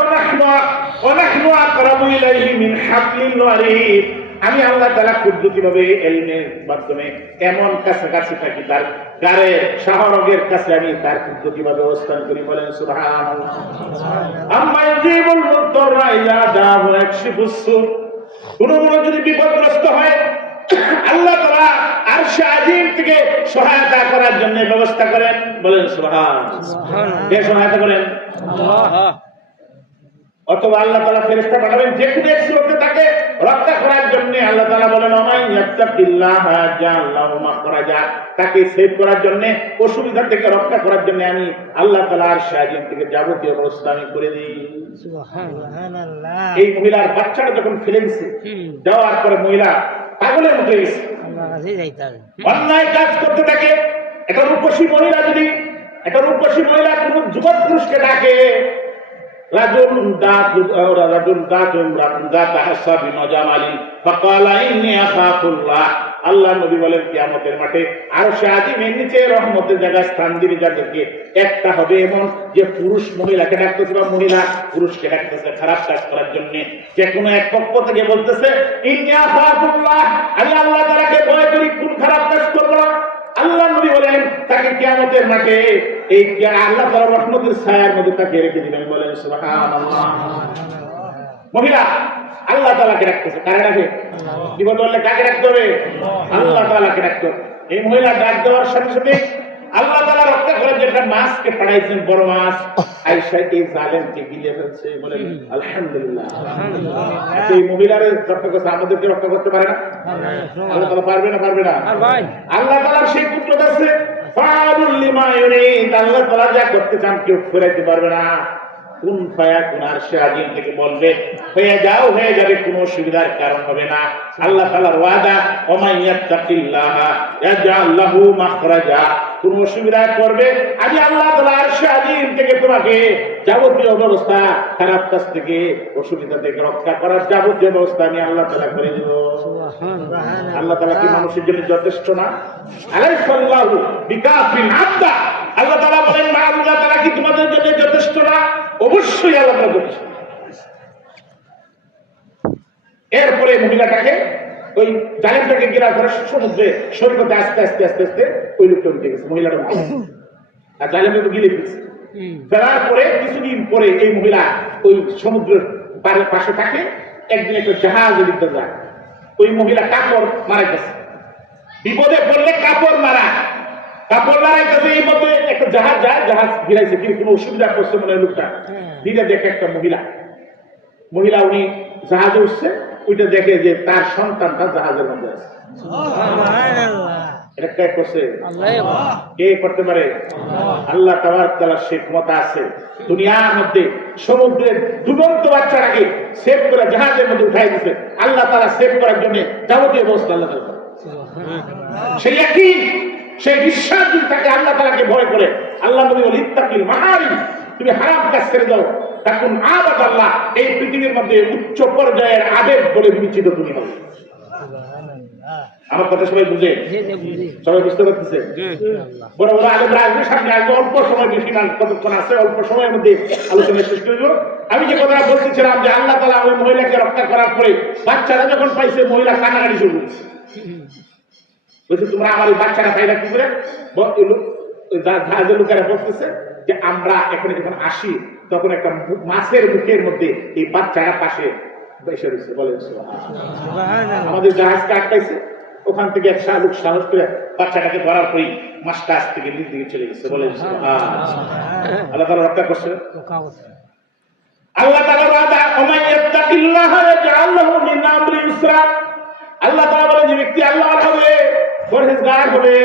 ওয়ানাহনু আকরাবু ইলাইহি মিন হাবলিল ওয়ারিদ, আমি আল্লাহ তাআলা কুদরতিভাবে ইলমের মাধ্যমে এমন কাছাকাছি থাকি, তার গায়ের শাহরগের কাছে আমি তার কুদরতিভাবে অবস্থান করি। বলেন সুবহানাল্লাহ। আম্মা ইয়াজিবুল মুত্তাররা ইযা দাআহু ইয়াকশিফুস সূ, কোন যদি বিপদগ্রস্ত হয় আল্লাহ তাআলা আরশে আজিম থেকে সহায়তা করার জন্য ব্যবস্থা করেন। বলেন সুবহানাল্লাহ। কে সহায়তা করেন? আল্লাহ। অথবা আল্লাহ তাআলা ফেরেশতা পাঠাবেন যে কোনো এক সুরতে তাকে রক্ষা করার জন্য। আল্লাহ তাআলা বলেন ওমান ইয়াত্তাকিল্লাহা ইয়াজআল লাহু মাখরাজা, তাকে সেভ করার জন্য, অসুবিধা থেকে রক্ষা করার জন্য আমি আল্লাহ তাআলা আরশে আজিম থেকে যাবতীয় ব্যবস্থা আমি করে দিই। সুবহানাল্লাহ। এই মহিলার বাচ্চাটা যখন ফেলে দিয়েছে, যাওয়ার পরে মহিলা পাগলের মতো হয়ে গেছে, অন্যায় কাজ করতে থাকে। একটা রূপসী মহিলা যদি কোন যুবক পুরুষকে ডাকে, রাজুল দাত হাসাবি নজামালি ফাকালা ইন্নী আখাফুল্লাহ, আল্লাহ নবী বলেন কিয়ামতের মাঠে আরশে আজিমের নিচে রহমতের জায়গা স্থান দিবে যাদেরকে, একটা হবে এমন যে পুরুষ মহিলাকে ডাকতেছে বা মহিলা পুরুষকে ডাকতেছে খারাপ কাজ করার জন্য। যে কোনো এক পক্ষ থেকে বলতেছে ইন্নী আখাফুল্লাহ, আমি আল্লাহ তাআলাকে ভয় করি, কোন খারাপ কাজ করব না। আল্লাহ নবী বলেন তাকে কিয়ামতের মাঠে এই আল্লাহ তাআলার রহমতের ছায়ার মধ্যে তাকে রেখে দিবেন। বলেন সুবহানাল্লাহ। মহিলা আল্লাহ তাআলাকে রাখতেছে, কারে রাখে? বিপদ হলে কাকে রাখতে হবে? আল্লাহ তাআলাকে রাখতে হবে। এই মহিলা ডাক দেওয়ার সাথে সাথে আল্লাহ তাআলা রক্ষা করার জন্য মাছকে পাঠাইছেন, বড় মাছ আয়েশা এই জালেমকে গিলে ফেলছে। বলেন আলহামদুলিল্লাহ। এই মহিলার রক্ষা করতে আমাদেরকে রক্ষা করতে পারে না? আল্লাহ তাআলা পারবে না? পারবে না? আল্লাহ তাআলার সেই কুদরত আছে, ফাআলুল লিমা ইউরিদ, আল্লাহ তাআলা যা করতে চান কেউ ফেরাইতে পারবে না। কোন ফায়াকুন আরশে আজিম থেকে বলবে হয়ে যাও, হয়ে যাবে, কোনো অসুবিধার কারণ হবে না। আল্লাহ তাআলার ওয়াদা ওমান ইয়াত্তাকিল্লাহা ইয়াজআল লাহু মাখরাজা, কোন অসুবিধা করবে আমি আল্লাহ তাআলা আরশে আজিম থেকে তোমাকে যাবতীয় ব্যবস্থা, খারাপ কাজ থেকে অসুবিধা থেকে রক্ষা করার যাবতীয় ব্যবস্থা আমি আল্লাহ তাআলা করে দেব। সুবহানাল্লাহ। আল্লাহ তাআলা কি মানুষের জন্য যথেষ্ট না? আলাইহিল্লাহু বিকাফিন আবদা, আল্লাহ তাআলা বলেন মা আল্লাহ তাআলা কি তোমাদের জন্য যথেষ্ট না? অবশ্যই আল্লাহ তাআলা যথেষ্ট। এরপরে মহিলাটাকে ওই জালেমটাকে গিরা ধরে সমুদ্রে সৈকতে আস্তে আস্তে আস্তে আস্তে ওই লোকটা উঠে গেছে, মহিলাটা আর জালেমটা তো গিলে ফেলছে। ফেরার পরে কিছুদিন পরে এই মহিলা ওই সমুদ্রের পাশে থাকে। একদিন একটা জাহাজ দিতে যায়, ওই মহিলা কাপড় মারাইতেছে, বিপদে পড়লে কাপড় মারাইতেছে। এই মধ্যে একটা জাহাজ যায়, জাহাজ গিরাইছে, কিন্তু কোনো অসুবিধা করছে মনে হয় লোকটা। দিনে দেখে একটা মহিলা উনি জাহাজে উঠছে, ওইটা দেখে যে তার সন্তানটা জাহাজের মধ্যে আছে। এটা কে করছে? কে করতে পারে? আল্লাহ তাআলার সেই ক্ষমতা আছে। দুনিয়ার মধ্যে সমুদ্রের ডুবন্ত বাচ্চাটাকে সেভ করে জাহাজের মধ্যে উঠাই দিচ্ছে। আল্লাহ তাআলা সেভ করার জন্য যাবতীয় ব্যবস্থা আল্লাহ তাআলা। সেই একই সেই বিশ্বাস যদি থাকে আল্লাহ তাআলাকে ভয় করে, আল্লাহ নবী বলেন ইত্তাকিল মাহারিম, তুমি হারাম কাজ ছেড়ে দাও, তখন আবাদ আল্লাহ, এই পৃথিবীর মধ্যে উচ্চ পর্যায়ের আবেদ বলে বিবেচিত তুমি হবে। আমার কথা সবাই বুঝে? সবাই বুঝতে পারতেছে? বড় বড় আলেমরা আসবে, সামনে আসবে, অল্প সময়, বেশি না, কতক্ষণ আছে, অল্প সময়ের মধ্যে আলোচনা শেষ করে দেব। আমি যে কথা বলতেছিলাম যে আল্লাহ তাআলা ওই মহিলাকে রক্ষা করার পরে বাচ্চারা যখন পাইছে, মহিলা কান্নাকাটি শুরু করেছে। বলছে তোমরা আমার এই বাচ্চারা পাইলা কি করে? জাহাজের লোকেরা বলতেছে যে আমরা এখানে যখন আসি তখন একটা মাছের মুখের মধ্যে এই বাচ্চারা পাশে বসে রয়েছে। বলে আমাদের জাহাজকে আটকাইছে, ওখান থেকে এক লোক সাহস করে বাচ্চাটাকে ধরার পরেই মাছটা আজ থেকে নিজ দিকে চলে গেছে। বলে আল্লাহ তাআলা রক্ষা করছে। আল্লাহ তাআলা ওয়াদা ওমান ইয়াত্তাকিল্লাহা ইয়াজআল লাহু মিন আমরি ইউসরা, আল্লাহ তাআলা বলেন যে ব্যক্তি আল্লাহর হবে, পরহেজগার হবে,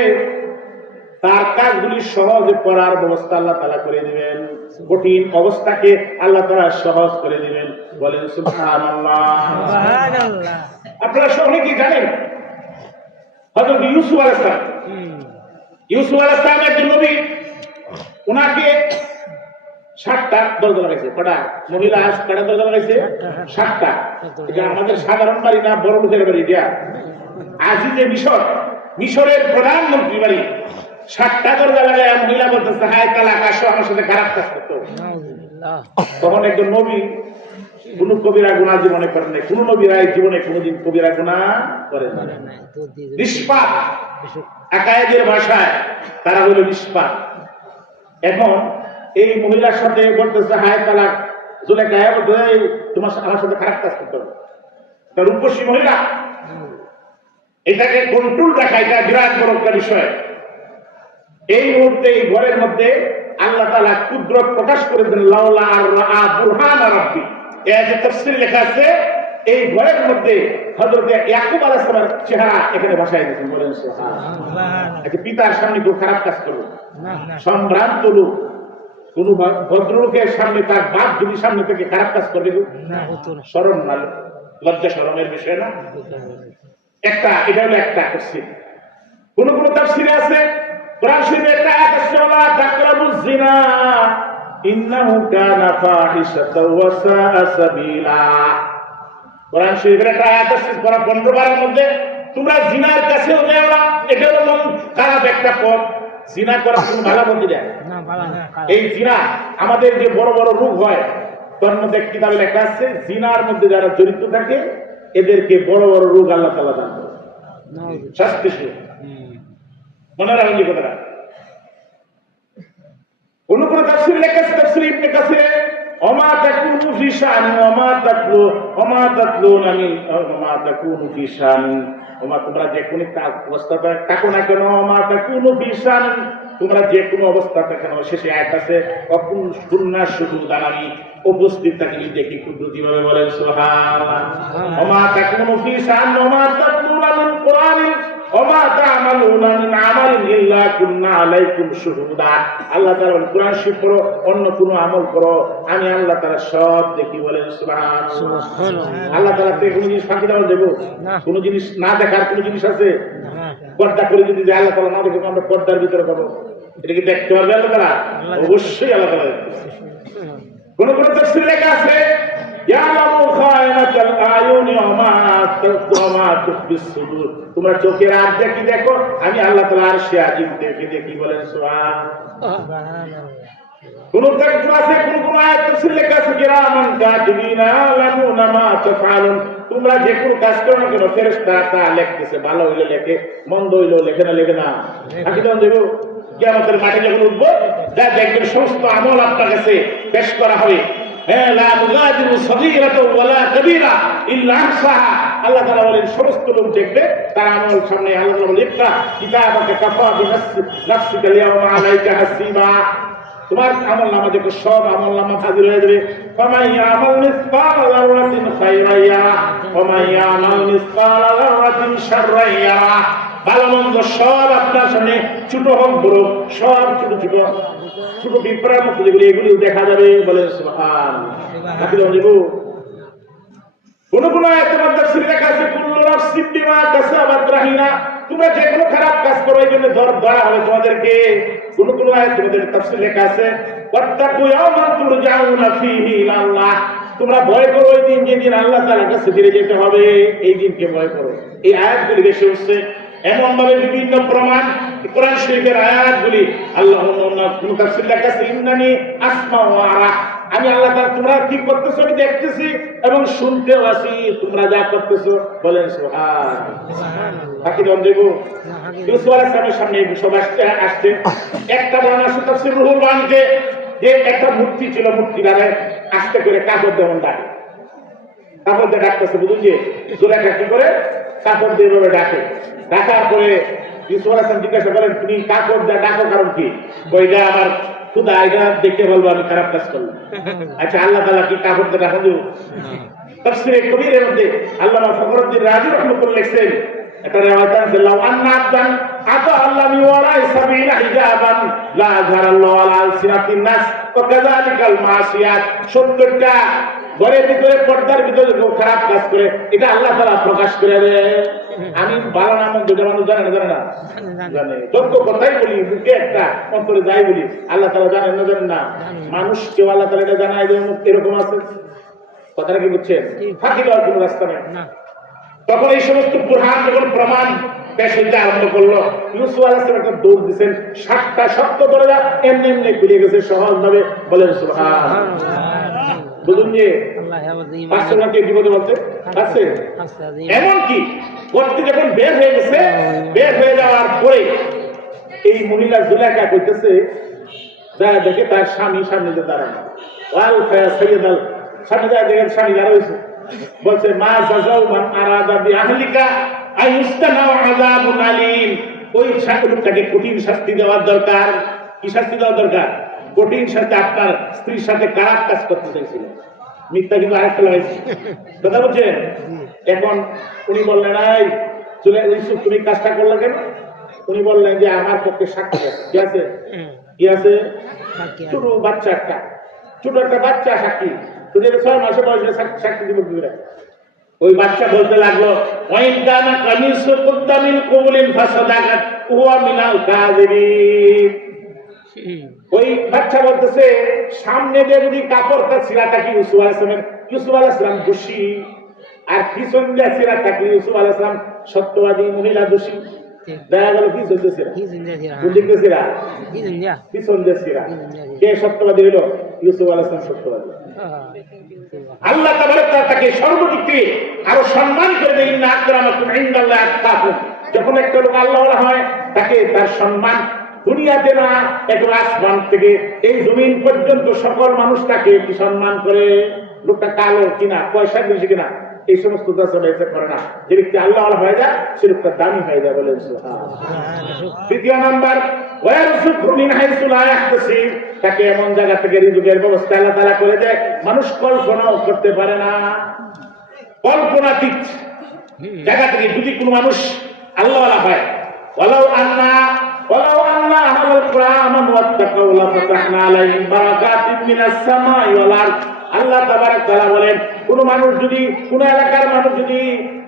তার কাজগুলি সহজে করার ব্যবস্থা আল্লাহ তাআলা করে দিবেন। কঠিন অবস্থাকে আল্লাহ তাআলা সহজ করে দিবেন। বলেন সুবহানাল্লাহ। সুবহানাল্লাহ। আপনারা অনেকেই জানেন হযরত ইউসুফ আলাইহিস সালাম ইউসুফ আলাইহিস সালাম একজন নবী, ওনাকে 60টা দরজা লাগাইছে। কটা মহিলা কটা দরজা লাগাইছে? 60টা। এটা আমাদের সাধারণ বাড়ি না, বড় লোকের বাড়ি। এটা আজিজে মিশর, মিশরের প্রধানমন্ত্রী বাড়ি। 60টা দরজা লাগায় মহিলা বলতেছে, হায় তালাক, আসো আমার সাথে খারাপ কাজ করতে। তখন একজন নবী, কোন কবিরা গুনাহ জীবনে করেন নাই, কোন নবীরা জীবনে কোনদিন কবিরা গুনাহ করেন নাই, নিষ্পাপ। আকায়েদের ভাষায় তারা হলো নিষ্পাপ। এখন এই মহিলার সাথে বলতেছে হায় তালাক, জুলেখা বলতে তোমার আমার সাথে খারাপ কাজ করতে হবে। তার রূপসী মহিলা, এটাকে কন্ট্রোল রাখা এটা বিরাট বড় একটা বিষয়। এই মুহূর্তে এই ঘরের মধ্যে আল্লাহ তাআলা কুদরত প্রকাশ করে দেন। লাউলা আর রাআ বুরহান রাব্বি, এই যে তাফসীর লেখা আছে, এই ঘরের মধ্যে হযরত ইয়াকুব আলাইহিস সালামের চেহারা এখানে ভাষায় দিয়েছেন। বলেন সুবহানাল্লাহ। আচ্ছা, পিতার সামনে কেউ খারাপ কাজ করবে না, সম্ভ্রান্ত লোক কোন ভদ্রলোকের সামনে তার বাপ যদি সামনে থেকে খারাপ কাজ করবে না, শরম না, লজ্জা শরমের বিষয় না একটা। এটা হলো একটা তাফসীর। কোন কোন তাফসীরে আছে, কোরআন শরীফে একটা আয়াত আছে, ওয়ালা তাকরাবুজ জিনা ইন্নাহু কানা ফাহিশাতাও ওয়া সাআ সাবিলা। কোরআন শরীফের একটা আয়াত আছে, সূরা 15 মধ্যে, তোমরা জিনার কাছেও যাও না, এটা হলো খারাপ একটা পথ। জিনা করা কোনো ভালো বন্ধু দেয় না। এই জিনা আমাদের যে বড় বড় রোগ হয়, তার মধ্যে কিতাবে লেখা আছে, জিনার মধ্যে যারা জড়িত থাকে এদেরকে বড় বড় রোগ আল্লাহ তাআলা দান করেন, শাস্তি শুরু। মনে রাখুন যে কথাটা। কোন কোন তাফসীরে লেখা আছে, তাফসীর ইবনে কাসিরে, ওমা তাকুনু ফি শান ওমা তাতলুনা মিন ওমা তাকুনু ফি শান, ওমা তোমরা যে কোনো অবস্থাতে থাকো না কেন, ওমা তাকুনু ফি শান, তোমরা যে কোনো অবস্থাতে কেন। শেষে আয়াত আছে, অকুন সুন্নাহ শুহুদান, আমি উপস্থিত থাকি দেখি কুদরতিভাবে। বলেন সুবহানাল্লাহ। ওমা তাকুনু ফি শান ওমা তাতলুনা মিন কুরআনিন ওমা তা'মালুনা মিন আমালিন ইল্লা কুননা আলাইকুম শুহুদা। আল্লাহ তাআলা কুরআন শরীফ পড়ো, অন্য কোনো আমল করো, আমি আল্লাহ তাআলা সব দেখি। বলেন সুবহানাল্লাহ। আল্লাহ তাআলা তে কোনো জিনিস ফাঁকি দেওয়া দেব? কোনো জিনিস না দেখার কোনো জিনিস আছে? পর্দা করে যদি আল্লাহ তাআলা না দেখে আমরা পর্দার ভিতরে করব, এটা কি দেখতে পারবে আল্লাহ তাআলা? অবশ্যই আল্লাহ তাআলা দেখতে। কোন কোন তাফসীরে লেখা আছে, ইয়ালামু খায়নাতাল আয়ুনি ওয়া মা তুখফিস সুদূর, তোমরা চোখের আর দেখি দেখো, আমি আল্লাহ তাআলা আরশে আজিম দেখে দেখি। বলেন সুবহানাল্লাহ। কোন তাফসীর আছে, কোন আয়াত তাফসীর লেখা আছে, কিরামান কাতিবিনা ইয়ালামুনা মা তাফআলুন, তোমরা যে কোনো কাজ করো না কেন ফেরেশতা তা লিখতেছে, ভালো হইলে লেখে, মন্দ হইলে লেখে না, লেখে না। বাকি দাও দেব, কিয়ামতের মাঠে যখন উঠবো, যা দেখবেন সমস্ত আমল আপনার কাছে পেশ করা হবে। লা মুগাদিরু সগীরাতাও ওয়ালা কাবীরা ইল্লা আহসাহা। আল্লাহ তাআলা বলেন সমস্ত লোক দেখবে তার আমল সামনে। আল্লাহ তাআলা বলেন ইকরা কিতাবাকা কাফা বিনাফসিকা আল-ইয়াওমা আলাইকা হাসিবা, তোমার আমল নামা দেখো, সব আমল নামা হাজির হয়ে যাবে। ফামান ইয়ামাল মিসকালা যাররাতিন খায়রান ইয়ারা ওয়া মান ইয়ামাল মিসকালা যাররাতিন শাররান ইয়ারা। ভালো মন্দ সব আপনার সামনে, ছোট হোক বড়, সব ছোট ছোট ছোট বিপ্রার মতো যেগুলি, এগুলি দেখা যাবে। বলে সুবহানাল্লাহ। কোন কোন আয়াতের মধ্যে লেখা আছে, কুল্লু নাফসিন বিমা কাসাবাত রাহিনা, তোমরা যে কোনো খারাপ কাজ করো এই জন্য ধরা হবে তোমাদেরকে। কোন কোন আয়াতের মধ্যে তাফসীর লেখা আছে, ওয়াত্তাকু ইয়াওমান তুরজাউনা ফীহি ইলাল্লাহ, তোমরা ভয় করো ওই দিন যেদিন আল্লাহ তাআলার কাছে ফিরে যেতে হবে, এই দিনকে ভয় করো। এই আয়াতগুলি বেশি হচ্ছে এমন ভাবে বিভিন্ন প্রমাণ কোরআন শরীফের আয়াতগুলি। আল্লাহ কোন তাফসীর লেখা আছে, ইন্নানি আসমাউ ওয়া আরা, আমি আল্লাহ তাআলা তোমরা কি করতেছো আমি দেখতেছি এবং শুনতেও আছি, তোমরা যা করতেছো। বলেন সুবহানাল্লাহ। বাকি দাও দেব, ইউসুফ আলাইহিস সালামের সামনে সব আসছে। একটা বর্ণনা আছে তাফসীর রুহুল বায়ানতে, যে একটা মূর্তি ছিল, মূর্তিটারে আস্তে করে কাপড় দেওয়া ডাকে, কাপড় দিয়ে ডাকতেছে। বুঝুন যে জুলেখা কি করে কাপড় দিয়ে এভাবে ডাকে। ডাকার পরে ইউসুফ আলাইহিস সালাম জিজ্ঞাসা করেন, তুমি কাপড় দিয়ে ডাকো কারণ কি? ওইটা আমার খুদা, এটা দেখে বলবো আমি খারাপ কাজ করলাম। আচ্ছা, আল্লাহ তাআলা কি কাপড় দিয়ে ডাকা দেব? তাফসীরে কবিরের মধ্যে আল্লামা ফখরুদ্দিন রাজি রাহমাতুল্লাহ লিখছেন, একটা রিওয়ায়াত আছে, লাউ আন্না আবদান আতা আল্লাহ মিন ওয়ারাই সাবিলা হিজাবান লা আযহারাল্লাহু আলা আলসিনাতিন নাস ওয়া কাযালিকাল মাসিয়াত, 70টা ঘরের ভিতরে পর্দার ভিতরে কেউ খারাপ কাজ করে এটা আল্লাহ তাআলা প্রকাশ করে দেয়। আমি ভালো নাম দুটো মানুষ জানে না জানে যত কথাই বলি বুকে একটা অন্তরে যাই বলি আল্লাহ তাআলা জানেন না জানেন না মানুষ কেউ আল্লাহ তাআলা এটা জানায় এরকম আছে কথাটা কি বুঝছেন? ফাঁকি দেওয়ার কোনো রাস্তা নেই। তখন এই সমস্ত বুরহান যখন প্রমাণ পেশ হইতে আরম্ভ করলো ইউসুফ আলাইহিস সালাম একটা দৌড় দিচ্ছেন 7টা শক্ত দরজা এমনি এমনি খুলে গেছে সহজ ভাবে বলেন সুবহানাল্লাহ। বুঝুন যে পাঁচশোকে বিপদে বলতে আছে এমনকি করতে যখন বের হয়ে গেছে বের হয়ে যাওয়ার পরে এই মহিলা জুলাইখা কইতেছে যা দেখে তার স্বামী সামনে যে দাঁড়ায় ওয়াল সাইয়্যিদাল সামনে যা দেখেন স্বামী দাঁড়া হয়েছে বলছে মা জাযাউ মান আরাদা বিআহলিকা আইস্তানাউ আযাবুন আলীম। ওই লোকটাকে কঠিন শাস্তি দেওয়ার দরকার। কি শাস্তি দেওয়া দরকার? কঠিন শাস্তি। আপনার স্ত্রীর সাথে খারাপ কাজ করতে চাইছিল মিথ্যা কিন্তু আরেকটা লাগাইছে কথা বলছেন। এখন উনি বললেন এই ইউসুফ তুমি কাজটা করলে কেন? উনি বললেন যে আমার পক্ষে সাক্ষী আছে। কি আছে? কি আছে? ছোট বাচ্চা একটা ছোট একটা বাচ্চা সাক্ষী। তুমি 6 মাসের বয়সে সাক্ষী দিব কি করে? ওই বাচ্চা বলতে লাগলো ওয়াইন কানা কামিসু কুদ্দা মিন কুবুলিন ফাসাদাকাত ওয়া মিনাল কাযিবিন। ওই বাচ্চা বলতেছে সামনে দিয়ে যদি কাপড়টা ছিঁড়া থাকি ইউসুফ আলাইহিস সালাম দোষী, আর পিছন দিয়ে ছিঁড়া থাকলে ইউসুফ আলাইহিস সালাম সত্যবাদী মহিলা দোষী। দেখা গেল কি চলতেছে পিছন দিয়ে ছিঁড়া কে সত্যবাদী হইল? ইউসুফ আলাইহিস সালাম সত্যবাদী। আল্লাহ তাকে সর্বদিক থেকে আরো সম্মান করে দেন। না আকরামাকুম ইনদাল্লাহি আতকাকুম। যখন একটা লোক আল্লাহওয়ালা হয় তাকে তার সম্মান দুনিয়াতে না একটু আসমান থেকে এই জমিন পর্যন্ত সকল মানুষ তাকে কি সম্মান করে। লোকটা কালো কিনা পয়সা বেশি কিনা এই সমস্ত করে না। যে ব্যক্তি আল্লাহওয়ালা হয়ে যায় সে লোকটা দামি হয়ে যায় বলে। দ্বিতীয় নাম্বার তাকে এমন জায়গা থেকে রিজিকের ব্যবস্থা আল্লাহ তাআলা করে দেয় মানুষ কল্পনাও করতে পারে না। কল্পনাতীত জায়গা থেকে যদি কোনো মানুষ আল্লাহওয়ালা হয় ওয়ালাউ আন্না আহলাল কুরআন আমানু ওয়াত্তাকাউ লাফাতাহনা আলাইহিম বারাকাতিন মিনাস সামাই ওয়াল আরদ। আল্লাহ তাবারক তাআলা বলেন কোন মানুষ যদি কোন এলাকার মানুষ যদি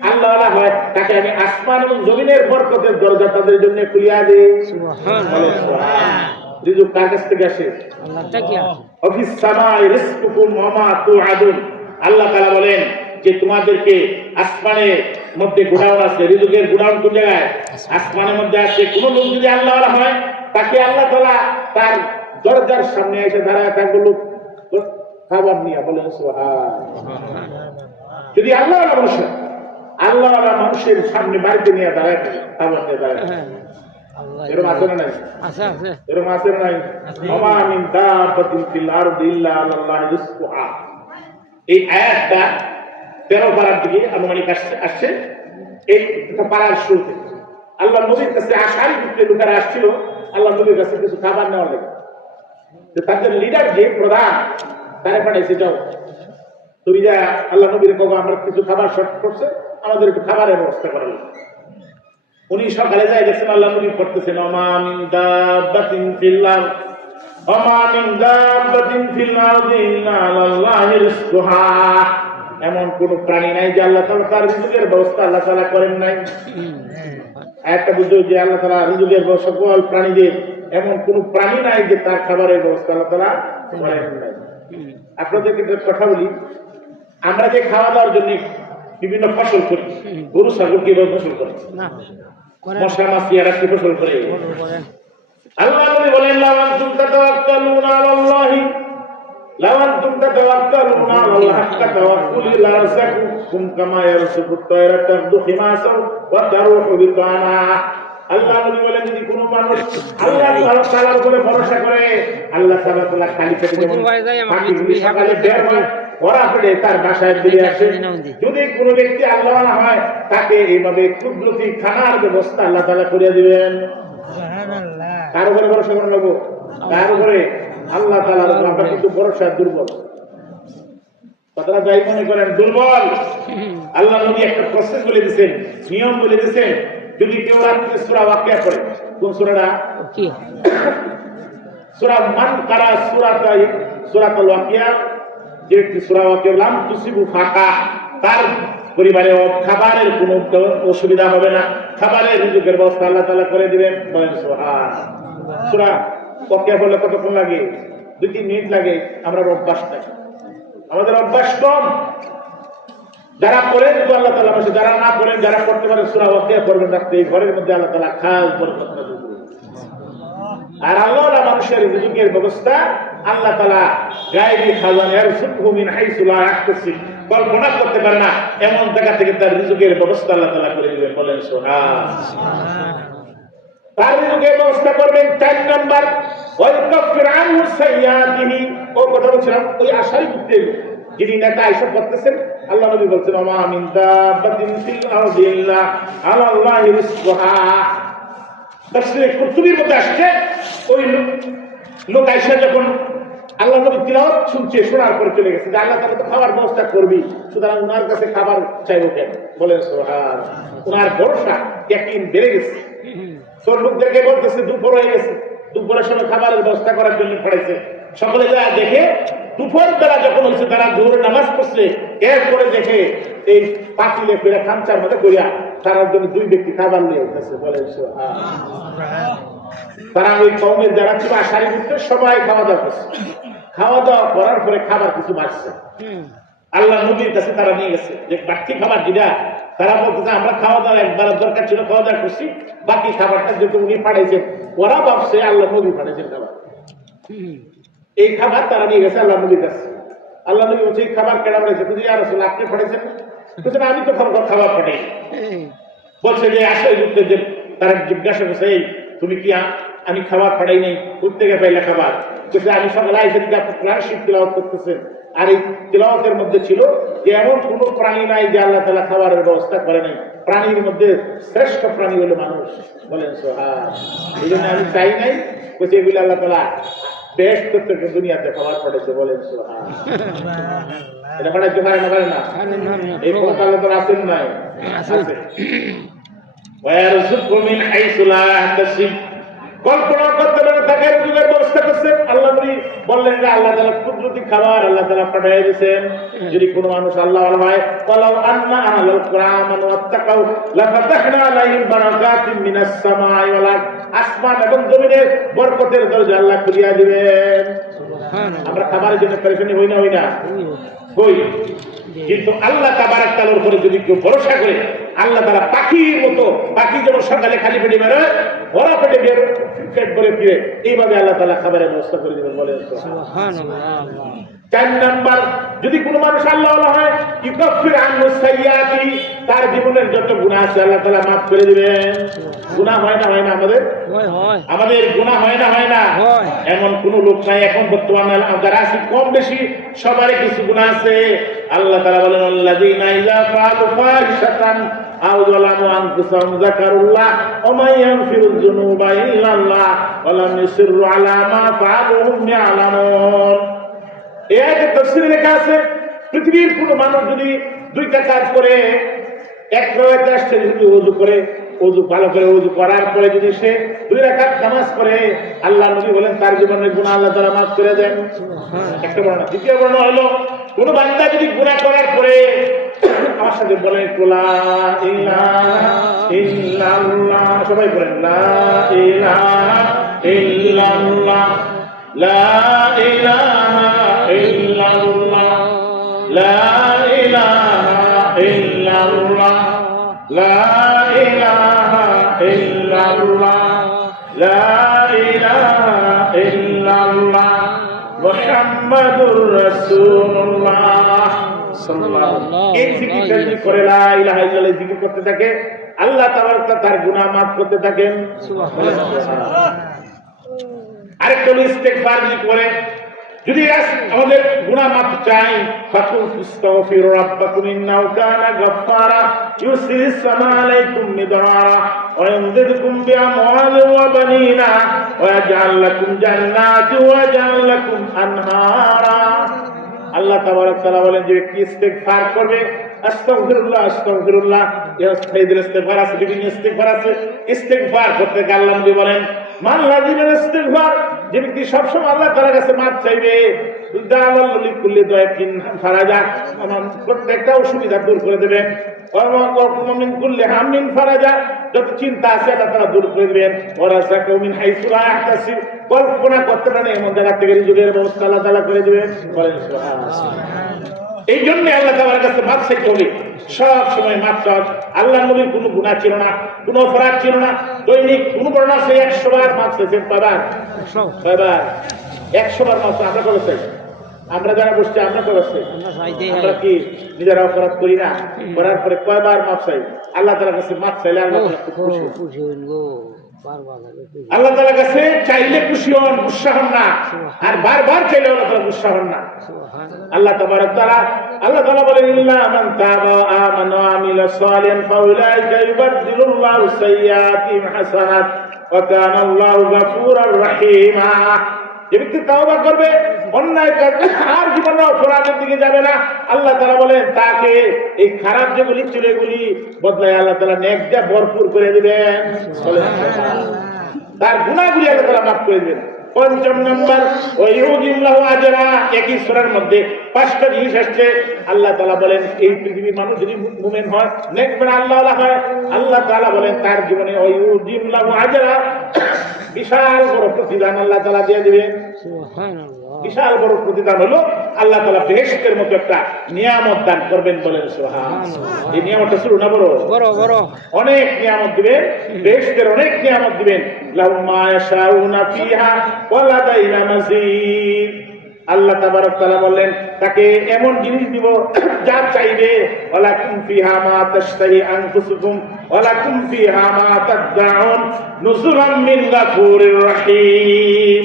আল্লাহওয়ালা হয় তাকে আমি আসমান এবং জমিনের বরকতের দরজা তাদের জন্য খুলিয়া দেই। সুবহানাল্লাহ। রিজুক কার কাছ থেকে আসে? আল্লাহ থেকে আসে। অফিস সামাই রিজকুকুম ওয়া মা তুআদুন। আল্লাহ তাআলা বলেন যে তোমাদেরকে আসমানের মধ্যে গোডাউন আছে। রিজুকের গোডাউন কোন জায়গায়? আসমানের মধ্যে আছে। কোন লোক যদি আল্লাহওয়ালা হয় তাকে আল্লাহ তাআলা তার দরজার সামনে এসে দাঁড়ায় থাকবে লোক খাবার নিয়ে বলেন সুবহানাল্লাহ। যদি আল্লাহওয়ালা মানুষ আল্লাহওয়ালা মানুষের সামনে বাড়িতে নিয়ে দাঁড়ায় খাবার নিয়ে দাঁড়ায় এরকম আছে না নাই? এরকম আছে না নাই? ওমা মিন দাব্বাতিন ফিল আরদি ইল্লা আলাল্লাহি রিজকুহা। এই আয়াতটা 13 পারার দিকে আনুমানিক আসছে। এই পারার শুরুতে আল্লাহ নবীর কাছে আশারি ভিতরে লোকেরা আসছিল আল্লাহ নবীর কাছে কিছু খাবার নেওয়ার লাগে। তাদের লিডার যে প্রধান তারে পাঠাইছে যাও তুমি যা আল্লাহ নবীর কগো আমার কিছু খাবার শর্ট করছে আমাদের একটু খাবারের ব্যবস্থা করা লাগে। উনি সকালে যাই দেখছেন আল্লাহ নবী পড়তেছেন ওমা মিন দাব্বাতিন ফিল আরদ ওমা মিন দাব্বাতিন ফিল আরদি ইল্লা আলাল্লাহি রিজকুহা। এমন কোন প্রাণী নাই যে আল্লাহ তাআলা তার রিজুকের ব্যবস্থা আল্লাহ তাআলা করেন নাই। একটা বুঝো যে আল্লাহ তাআলা রিজুকের ব্যবস্থা সকল প্রাণীদের এমন কোন প্রাণী নাই যে তার খাবারের ব্যবস্থা আল্লাহ তাআলা করেন নাই। আপনাদেরকে একটা কথা বলি, আমরা যে খাওয়া দাওয়ার জন্য বিভিন্ন ফসল করি, গরু ছাগল কিভাবে ফসল করে, মশা মাছি এরা কি ফসল করে? আল্লাহ নবী বলেন লা আনতুম তাতাওয়াক্কালুনা আলাল্লাহি লা আনতুম তাতাওয়াক্কালুনা আলাল্লাহি হাক্কা তাওয়াক্কুলি লা রাযাকুম কামা ইয়ারযুকুত তায়রা তাগদু খিমাসাও ওয়া তারুহু বিতানা। আল্লাহ নবী বলেন যদি কোনো মানুষ আল্লাহ তাআলার উপরে ভরসা করে আল্লাহ তাআলা খালি পেটে যেমন পাখিগুলি সকালে বের হয় ওরা পেটে তার বাসায় ফিরে আসে। যদি কোনো ব্যক্তি আল্লাহওয়ালা হয় তাকে এইভাবে কুদরতি খানার ব্যবস্থা আল্লাহ তাআলা করে দিবেন। কার উপরে ভরসা করে নেবো? কার উপরে? আল্লাহ তাআলার উপর। আমরা কিন্তু ভরসা দুর্বল। কথাটা যাই মনে করেন দুর্বল। আল্লাহ নবী একটা প্রসেস বলে দিয়েছেন, নিয়ম বলে দিয়েছেন। যদি কেউ রাত্রে সূরা ওয়াকিয়া পড়ে, কোন সূরাটা? সূরা মান কারা সূরাতুল ওয়াকিয়া যে ব্যক্তি সূরা ওয়াকিয়া লাম তুসিবু ফাকা, তার পরিবারে খাবারের কোনো অসুবিধা হবে না, খাবারের রিজিকের ব্যবস্থা আল্লাহ তাআলা করে দিবেন। বলেন সুবহানাল্লাহ। সূরা ওয়াকিয়া বললে কতক্ষণ লাগে? 2-3 মিনিট লাগে। আমরা অভ্যাস নাই, আমাদের অভ্যাস কম। যারা করেন তো আল্লাহ তাআলা বলেন, যারা না করেন, যারা করতে পারেন সূরা ওয়াকিয়া পড়বেন রাখতে, এই ঘরের মধ্যে আল্লাহ তাআলা খাস বরকত নাযিল করবেন। আর আল্লাহর মানুষের রিজিকের ব্যবস্থা আল্লাহ তাআলা গায়বী খাজানা ইয়ারযুকহু মিন হাইসু লা ইয়াহতাসিব, কল্পনা করতে পারে না এমন জায়গা থেকে তার রিজিকের ব্যবস্থা আল্লাহ তাআলা করে দিবেন। বলেন সুবহানাল্লাহ। তার রিজিকের ব্যবস্থা করবেন। 4 নাম্বার ওয়া ইউকাফির আনহু সাইয়্যাতিহি। ও কথা বলছিলাম ওই আশারি করতে যিনি নেতা আইসব করতেছেন, আল্লাহ নবী বলছেন ওয়া মা মিন দাব্বাতিন ফিল আরদি ইল্লা আলাল্লাহি রিজকুহা। তাফসীরে কুরতুবীর মধ্যে আসছে ওই লোক আয়েশা যখন আল্লাহ নবী তিলাওয়াত শুনছে, শোনার পরে চলে গেছে যে আল্লাহ তাআলা তো খাবার ব্যবস্থা করবি, সুতরাং ওনার কাছে খাবার চাইবো কেন? বলেন সুবহানাল্লাহ। ওনার ভরসা ইয়াকিন বেড়ে গেছে। সব লোকদেরকে বলতেছে দুপুর হয়ে গেছে, দুপুরের সময় খাবারের ব্যবস্থা করার জন্য পড়েছে। সকলে যা দেখে দুপুর বেলা যখন হয়েছে তারা জোহরের নামাজ পড়ছে, এরপরে দেখে এই পাতিলে করে খামচার মধ্যে করিয়া তার জন্য 2 ব্যক্তি খাবার নিয়ে উঠেছে। বলেন সুবহানাল্লাহ। তারা ওই কওমের যারা ছিল আশারি করতে সবাই খাওয়া দাওয়া করছে। খাওয়া দাওয়া করার পরে খাবার কিছু বাড়ছে, আল্লাহ নবীর কাছে তারা নিয়ে গেছে যে বাকি খাবার যেটা, তারা বলতেছে আমরা খাওয়া দাওয়া একবার দরকার ছিল, খাওয়া দাওয়া করছি, বাকি খাবারটা যেহেতু উনি পাঠাইছেন, ওরা ভাবছে আল্লাহ নবী পাঠাইছেন খাবার। এই খাবার তারা নিয়ে গেছে আল্লাহ নবীর কাছে। আল্লাহ নবী বলছে এই খাবার কেন পাঠাইছে? বুঝি ইয়া রাসূল আপনি পাঠাইছেন? বলছেন আমি তো খাবার পাঠাই। বলছে যে আশারি করতে যে তারা জিজ্ঞাসা করছে এই তুমি কি আমি খাবার পাঠাই নাই, প্রত্যেকে পাইলে খাবার? বলছে আমি সকালে আইসা দিকে আপনি কোরআন শরীফ তিলাওয়াত করতেছেন, আর এই তিলাওয়াতের মধ্যে ছিল যে এমন কোন প্রাণী নাই যে আল্লাহ তাআলা খাবারের ব্যবস্থা করে নাই, প্রাণীর মধ্যে শ্রেষ্ঠ প্রাণী হলো মানুষ। বলেন সুবহানাল্লাহ। এই জন্য আমি চাই নাই, বলছে এগুলো আল্লাহ তাআলা বেশ প্রত্যেক দুনিয়াতে খাবার পাঠাইছে। বলেন সুবহানাল্লাহ। এটা পাঠাইতে পারে না? পারে না? এই কথা আল্লাহ তাআলা আছেন নাই? আছে। ওয়া ইয়ারযুকহু মিন হাইসু লা ইয়াহতাসিব, কল্পনা করতে পারে তাকে রিজিকের ব্যবস্থা করছেন। আল্লাহ নবী বললেন যে আল্লাহ তাআলা কুদরতি খাবার আল্লাহ তাআলা পাঠিয়ে দিয়েছেন। যদি কোনো মানুষ আল্লাহ হয়, ওয়ালাউ আন্না আহলাল কুরআন ওয়াত্তাকাউ লাফাতাহনা আলাইহিম বারাকাতিন মিনাস সামাই ওয়াল আরদ, আসমান এবং জমিনের বরকতের দরজা আল্লাহ খুলিয়া দিবেন। সুবহানাল্লাহ। আমরা খাবারের জন্য পরেশানি হই না? হই। কিন্তু আল্লাহ তাবারক তাআলার উপরে যদি কেউ ভরসা করে, আল্লাহ তাআলা পাখির মতো, পাখি যেমন সকালে খালি পেটে বেরোয়, ভরা পেটে বের পেট ভরে ফিরে, এইভাবে আল্লাহ তাআলা খাবারের ব্যবস্থা করে দিবেন। বলেন সুবহানাল্লাহ। 4 নাম্বার, যদি কোনো মানুষ আল্লাহ হয়, ইউকাফির আনহু সাইয়্যাতি, তার জীবনের যত গুনাহ আছে আল্লাহ তাআলা মাফ করে দিবেন। গুনাহ হয় না? হয় না? আমাদের গুনাহ হয় না? এমন কোন লোক নাই এখন বর্তমানে যারা আছে, কম বেশি সবারই কিছু গুনাহ আছে। আল্লাহ তাআলা বলেন আল্লাযীনা ইযা ফাআলু ফাহিশাতান আও যালামু আনফুসাহুম যাকারুল্লাহ ওয়া মা ইয়াগফিরুয যুনুবা ইল্লাল্লাহ ওয়া লাম ইউসিররু আলা মা ফাআলু ওয়া হুম ইয়ালামুন। এই আয়াতের তাফসীরে লেখা আছে পৃথিবীর কোন মানুষ যদি 2টা কাজ করে, এক রাকাত আসছে, যদি ওযু করে, ওযু ভালো করে ওযু করার পরে যদি সে 2 রাকাত নামাজ পড়ে, আল্লাহ নবী বলেন তার জীবনের গুনাহ আল্লাহ তাআলা মাফ করে দেন। একটা বর্ণনা। দ্বিতীয় বর্ণনা হলো কোন বান্দা যদি গুনাহ করার পরে, আমার সাথে বলেন লা ইলাহা ইল্লাল্লাহ, সবাই বলেন লা ইলাহা ইল্লাল্লাহ, লা ইলাহা ইল্লাল্লাহ, লা ইলাহা ইল্লাল্লাহ, লা ইলাহা ইল্লাল্লাহ, লা ইলাহা ইল্লাল্লাহ মুহাম্মাদুর রাসূলুল্লাহ সাল্লাল্লাহু আলাইহি ওয়াসাল্লাম। এই জিকিরটা যদি করে লা ইলাহা ইল্লাল্লাহ জিকির করতে থাকে, আল্লাহ তাবারক তার গুনাহ মাফ করতে থাকেন। সুবহানাল্লাহ। আরেকটা ইস্তেগফার যদি করে, যদি আমাদের গুনাহ মাফ চাই, ফাকুল ইস্তাগফিরু রাব্বাকুম ইন্নাহু কানা গাফফারা ইউরসিলিস সামাআ আলাইকুম মিদরারা ওয়া ইয়ামদিদকুম বিআমওয়ালিন ওয়া বানিনা ওয়া ইয়াজআল লাকুম জান্নাতিন ওয়া ইয়াজআল লাকুম আনহারা। আল্লাহ তাবারক তাআলা বলেন যে ব্যক্তি ইস্তেগফার করবে, আস্তাগফিরুল্লাহ আস্তাগফিরুল্লাহ, ইয়াস্তাগফিরুল ইস্তেগফার আছে, বিভিন্ন ইস্তেগফার আছে। ইস্তেগফার করতে গিয়ে আল্লাহ নবী বলেন মান লাযিমাল ইস্তিগফার, যে ব্যক্তি সবসময় আল্লাহ তাআলার কাছে মাপ চাইবে, প্রত্যেকটা অসুবিধা দূর করে দেবেন। যত চিন্তা আছে আল্লাহ তাআলা দূর করে দেবেন। কল্পনা করতে পারেন এমন জায়গা থেকে রিজিকের ব্যবস্থা আল্লাহ তাআলা করে দেবেন। এই জন্য আল্লাহ তাআলার কাছে মাপ চাইতে হবে, সব সময় মাপ চাওয়া। আল্লাহ নবীর কোনো গুনাহ ছিল না, কোনো অপরাধ ছিল না। দৈনিক কোন বর্ণনা আছে 100 বার মাপ চাইছেন, কয়বার? 100 বার মাপ আমরা করেছি। আমরা যারা বসছি আমরা করেছি, আমরা কি নিজেরা অপরাধ করি না? করার পরে কয়বার মাপ চাই? আল্লাহ তাআলার কাছে মাপ চাইলে আল্লাহ তাআলা খুব খুশি হন। আল্লাহ তাআলার কাছে চাইলে খুশি হন, গুসা হন না। আর বারবার চাইলে আল্লাহ তাআলা গুসা হন না। আল্লাহ তাবারক তাআলা বলেন, ইল্লা মান তাবা ওয়া আমানা ওয়া আমিলা সালিহান ফাউলাইকা ইউবাদদিলুল্লাহু সাইয়্যাতিহিম হাসানাত ওয়া কানা আল্লাহু গফুরার রহিমা। যে ব্যক্তি তাওবা করবে, অন্যায় কাজ আর জীবনে অপরাধের দিকে যাবে না, আল্লাহ তাআলা বলেন তাকে এই খারাপ যেগুলি ছিল এগুলি বদলায় আল্লাহ তাআলা নেক দিয়ে ভরপুর করে দিবেন। তার গুনাহগুলি আল্লাহ তাআলা মাফ করে দিবেন। পঞ্চম নম্বর, ওয়াইউদিল্লাহু আজরা। একই সূরার মধ্যে 5টা জিনিস আসছে। আল্লাহ তাআলা বলেন এই পৃথিবীর মানুষ যদি মুমিন হয়, নেক বানা আল্লাহ হয়, আল্লাহ তাআলা বলেন তার জীবনে ওয়াইউদিল্লাহু আজরা, বিশাল বড় প্রতিদান আল্লাহ তাআলা দিয়ে দিবেন। সুবহানাল্লাহ। বিশাল বড় প্রতিদান হলো আল্লাহ তাআলা বেহেশতের মতো একটা নিয়ামত দান করবেন, বলেন সুবহানাল্লাহ। এই নিয়ামতটা শুরু না বড় বড় অনেক নিয়ামত দিবেন, বেহেশতের অনেক নিয়ামত দিবেন। লাহুম মা ইয়াশাউনা ফিহা ওয়া লাদাইনা মাজিদ। আল্লাহ তাবারক তাআলা বললেন তাকে এমন জিনিস দিব যা চাইবে। ওয়ালাকুম ফিহা মা তাশতাহি আনফুসুকুম ওয়ালাকুম ফিহা মা তাদউন নুজুলাম মিন গাফুরির রহিম।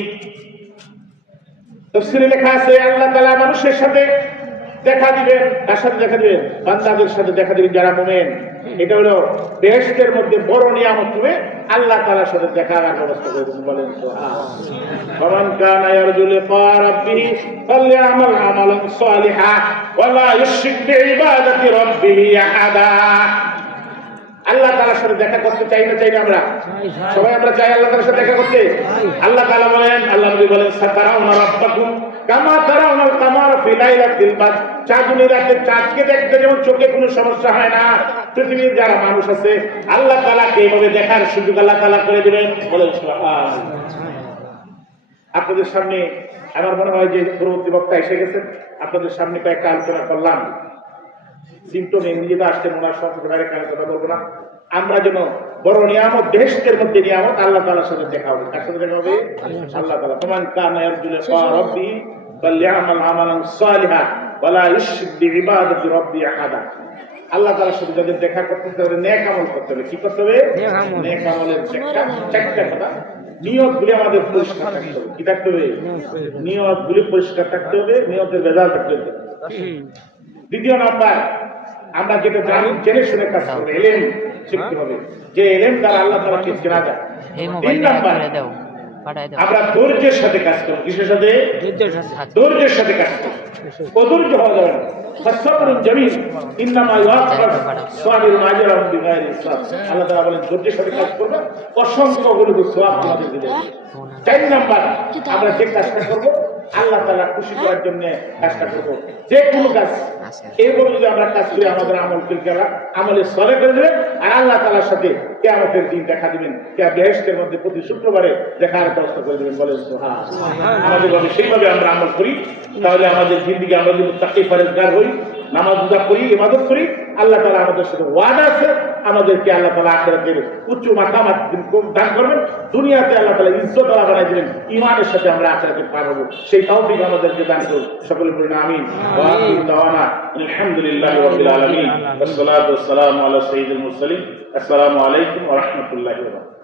তাফসীরে লেখা আছে আল্লাহ তাআলা মানুষের সাথে দেখা দিবেন। কার সাথে দেখা দিবেন? বান্দাদের সাথে দেখা দিবেন যারা মুমিন। এটা হলো বেহেশতের মধ্যে বড় নিয়ামত হবে, আল্লাহ তাআলার সাথে দেখার ব্যবস্থা করে দিবেন, বলেন সুবহানাল্লাহ। ফামান কানা ইয়ারজু লিকা রাব্বিহি ফালইআমাল আমালান সালিহান ওয়া লা ইউশরিক বিইবাদাতি রাব্বিহি আহাদা। আল্লাহ তাআলার সাথে দেখা করতে চাই না? চাই না? আমরা সবাই আমরা চাই আল্লাহ তাআলার সাথে দেখা করতে। আল্লাহ তাআলা বলেন, আল্লাহ নবী বলেন, সাতারাউনা রাব্বাকুম কামা তারাউনাল কামারা ফি লাইলাতিল বাদর। চাঁদনী রাতে চাঁদকে দেখতে যেমন চোখে কোনো সমস্যা হয় না, পৃথিবীর যারা মানুষ আছে আল্লাহ তাআলাকে এইভাবে দেখার সুযোগ আল্লাহ তাআলা করে দিবেন, বলেন সুবহানাল্লাহ। আপনাদের সামনে আমার মনে হয় যে পরবর্তী বক্তা এসে গেছেন, আপনাদের সামনে কয়েকটা আলোচনা করলাম। সিম্পটম ইংরেজিতে আসছে, ওনার সম্পর্কে বাইরে কারো কথা বলবো না। আমরা যেন বড় নিয়ামত, বেহেশতের মধ্যে নিয়ামত আল্লাহ তাআলার সাথে দেখা হবে। কার সাথে দেখা হবে? আল্লাহ তাআলা। ফামান কানা ইয়ারজু লিকা রাব্বিহি ফালইআমাল আমালান সালিহান ওয়া লা ইউশরিক বিইবাদাতি রাব্বিহি আহাদা। আল্লাহ তাআলার সাথে যাদের দেখা করতে হবে নেক আমল করতে হবে। কি করতে হবে? নেক আমলের চারটা কথা। নিয়তগুলি আমাদের পরিষ্কার থাকতে হবে। কি থাকতে হবে? নিয়তগুলি পরিষ্কার থাকতে হবে, নিয়তের ভেজাল থাকতে হবে। দ্বিতীয় নাম্বার, আমরা যেটা জানি জেনে শুনে কাজ করবো, ইলম শিখতে হবে, যে ইলম দ্বারা আল্লাহ তাআলাকে চেনা যায়। 3 নাম্বার, আমরা ধৈর্যের সাথে কাজ করব। কিসের সাথে? ধৈর্যের সাথে কাজ করব। অধৈর্য হওয়া যাবে না। ফাসসাবরুন জামিল ইন্নামা ইউআখায সাবিরুন আজরাহুম বিগাইরি হিসাব। আল্লাহ তাআলা বলেন ধৈর্যের সাথে কাজ করবে, অসংখ্য গুলো সওয়াব আমাদেরকে দেবে। 4 নাম্বার, আমরা যে কাজটা করব আল্লাহ তাআলা খুশি করার জন্য কাজটা করব। যে কোনো কাজ এইভাবে যদি আমরা কাজ করি, আমাদের আমলকে আমলে সলে করে দেবেন, আর আল্লাহ তাআলার সাথে কিয়ামতের দিন দেখা দিবেন। বেহেশতের মধ্যে প্রতি শুক্রবারে দেখার ব্যবস্থা করে দেবেন, বলেন সুবহানাল্লাহ। আমাদের ভাবে সেইভাবে আমরা আমল করি, তাহলে আমাদের জিন্দেগি আমরা যদি মুত্তাকি পরহেজগার হই, নামাজ রোজা করি, ইবাদত করি, আল্লাহ তাআলা আমাদের সাথে ওয়াদা আছে, আমাদেরকে আল্লাহ তাআলা আখিরাতের উচ্চ মাকামাত দান করবেন। দুনিয়াতে আল্লাহ তাআলা ইজ্জত আলা বানাই দিবেন, ঈমানের সাথে আমরা আখিরাতে পার হব। সেই তৌফিক আমাদেরকে দান করুন। সকলে বলুন আমিন। ওয়া আখিরু দাওয়ানা আলহামদুলিল্লাহি রাব্বিল আলামিন ওয়াস সালাতু ওয়াস সালামু আলা সাইয়্যিদিল মুরসালিন। আসসালামু আলাইকুম ওয়া রাহমাতুল্লাহি ওয়া বারাকাতুহু।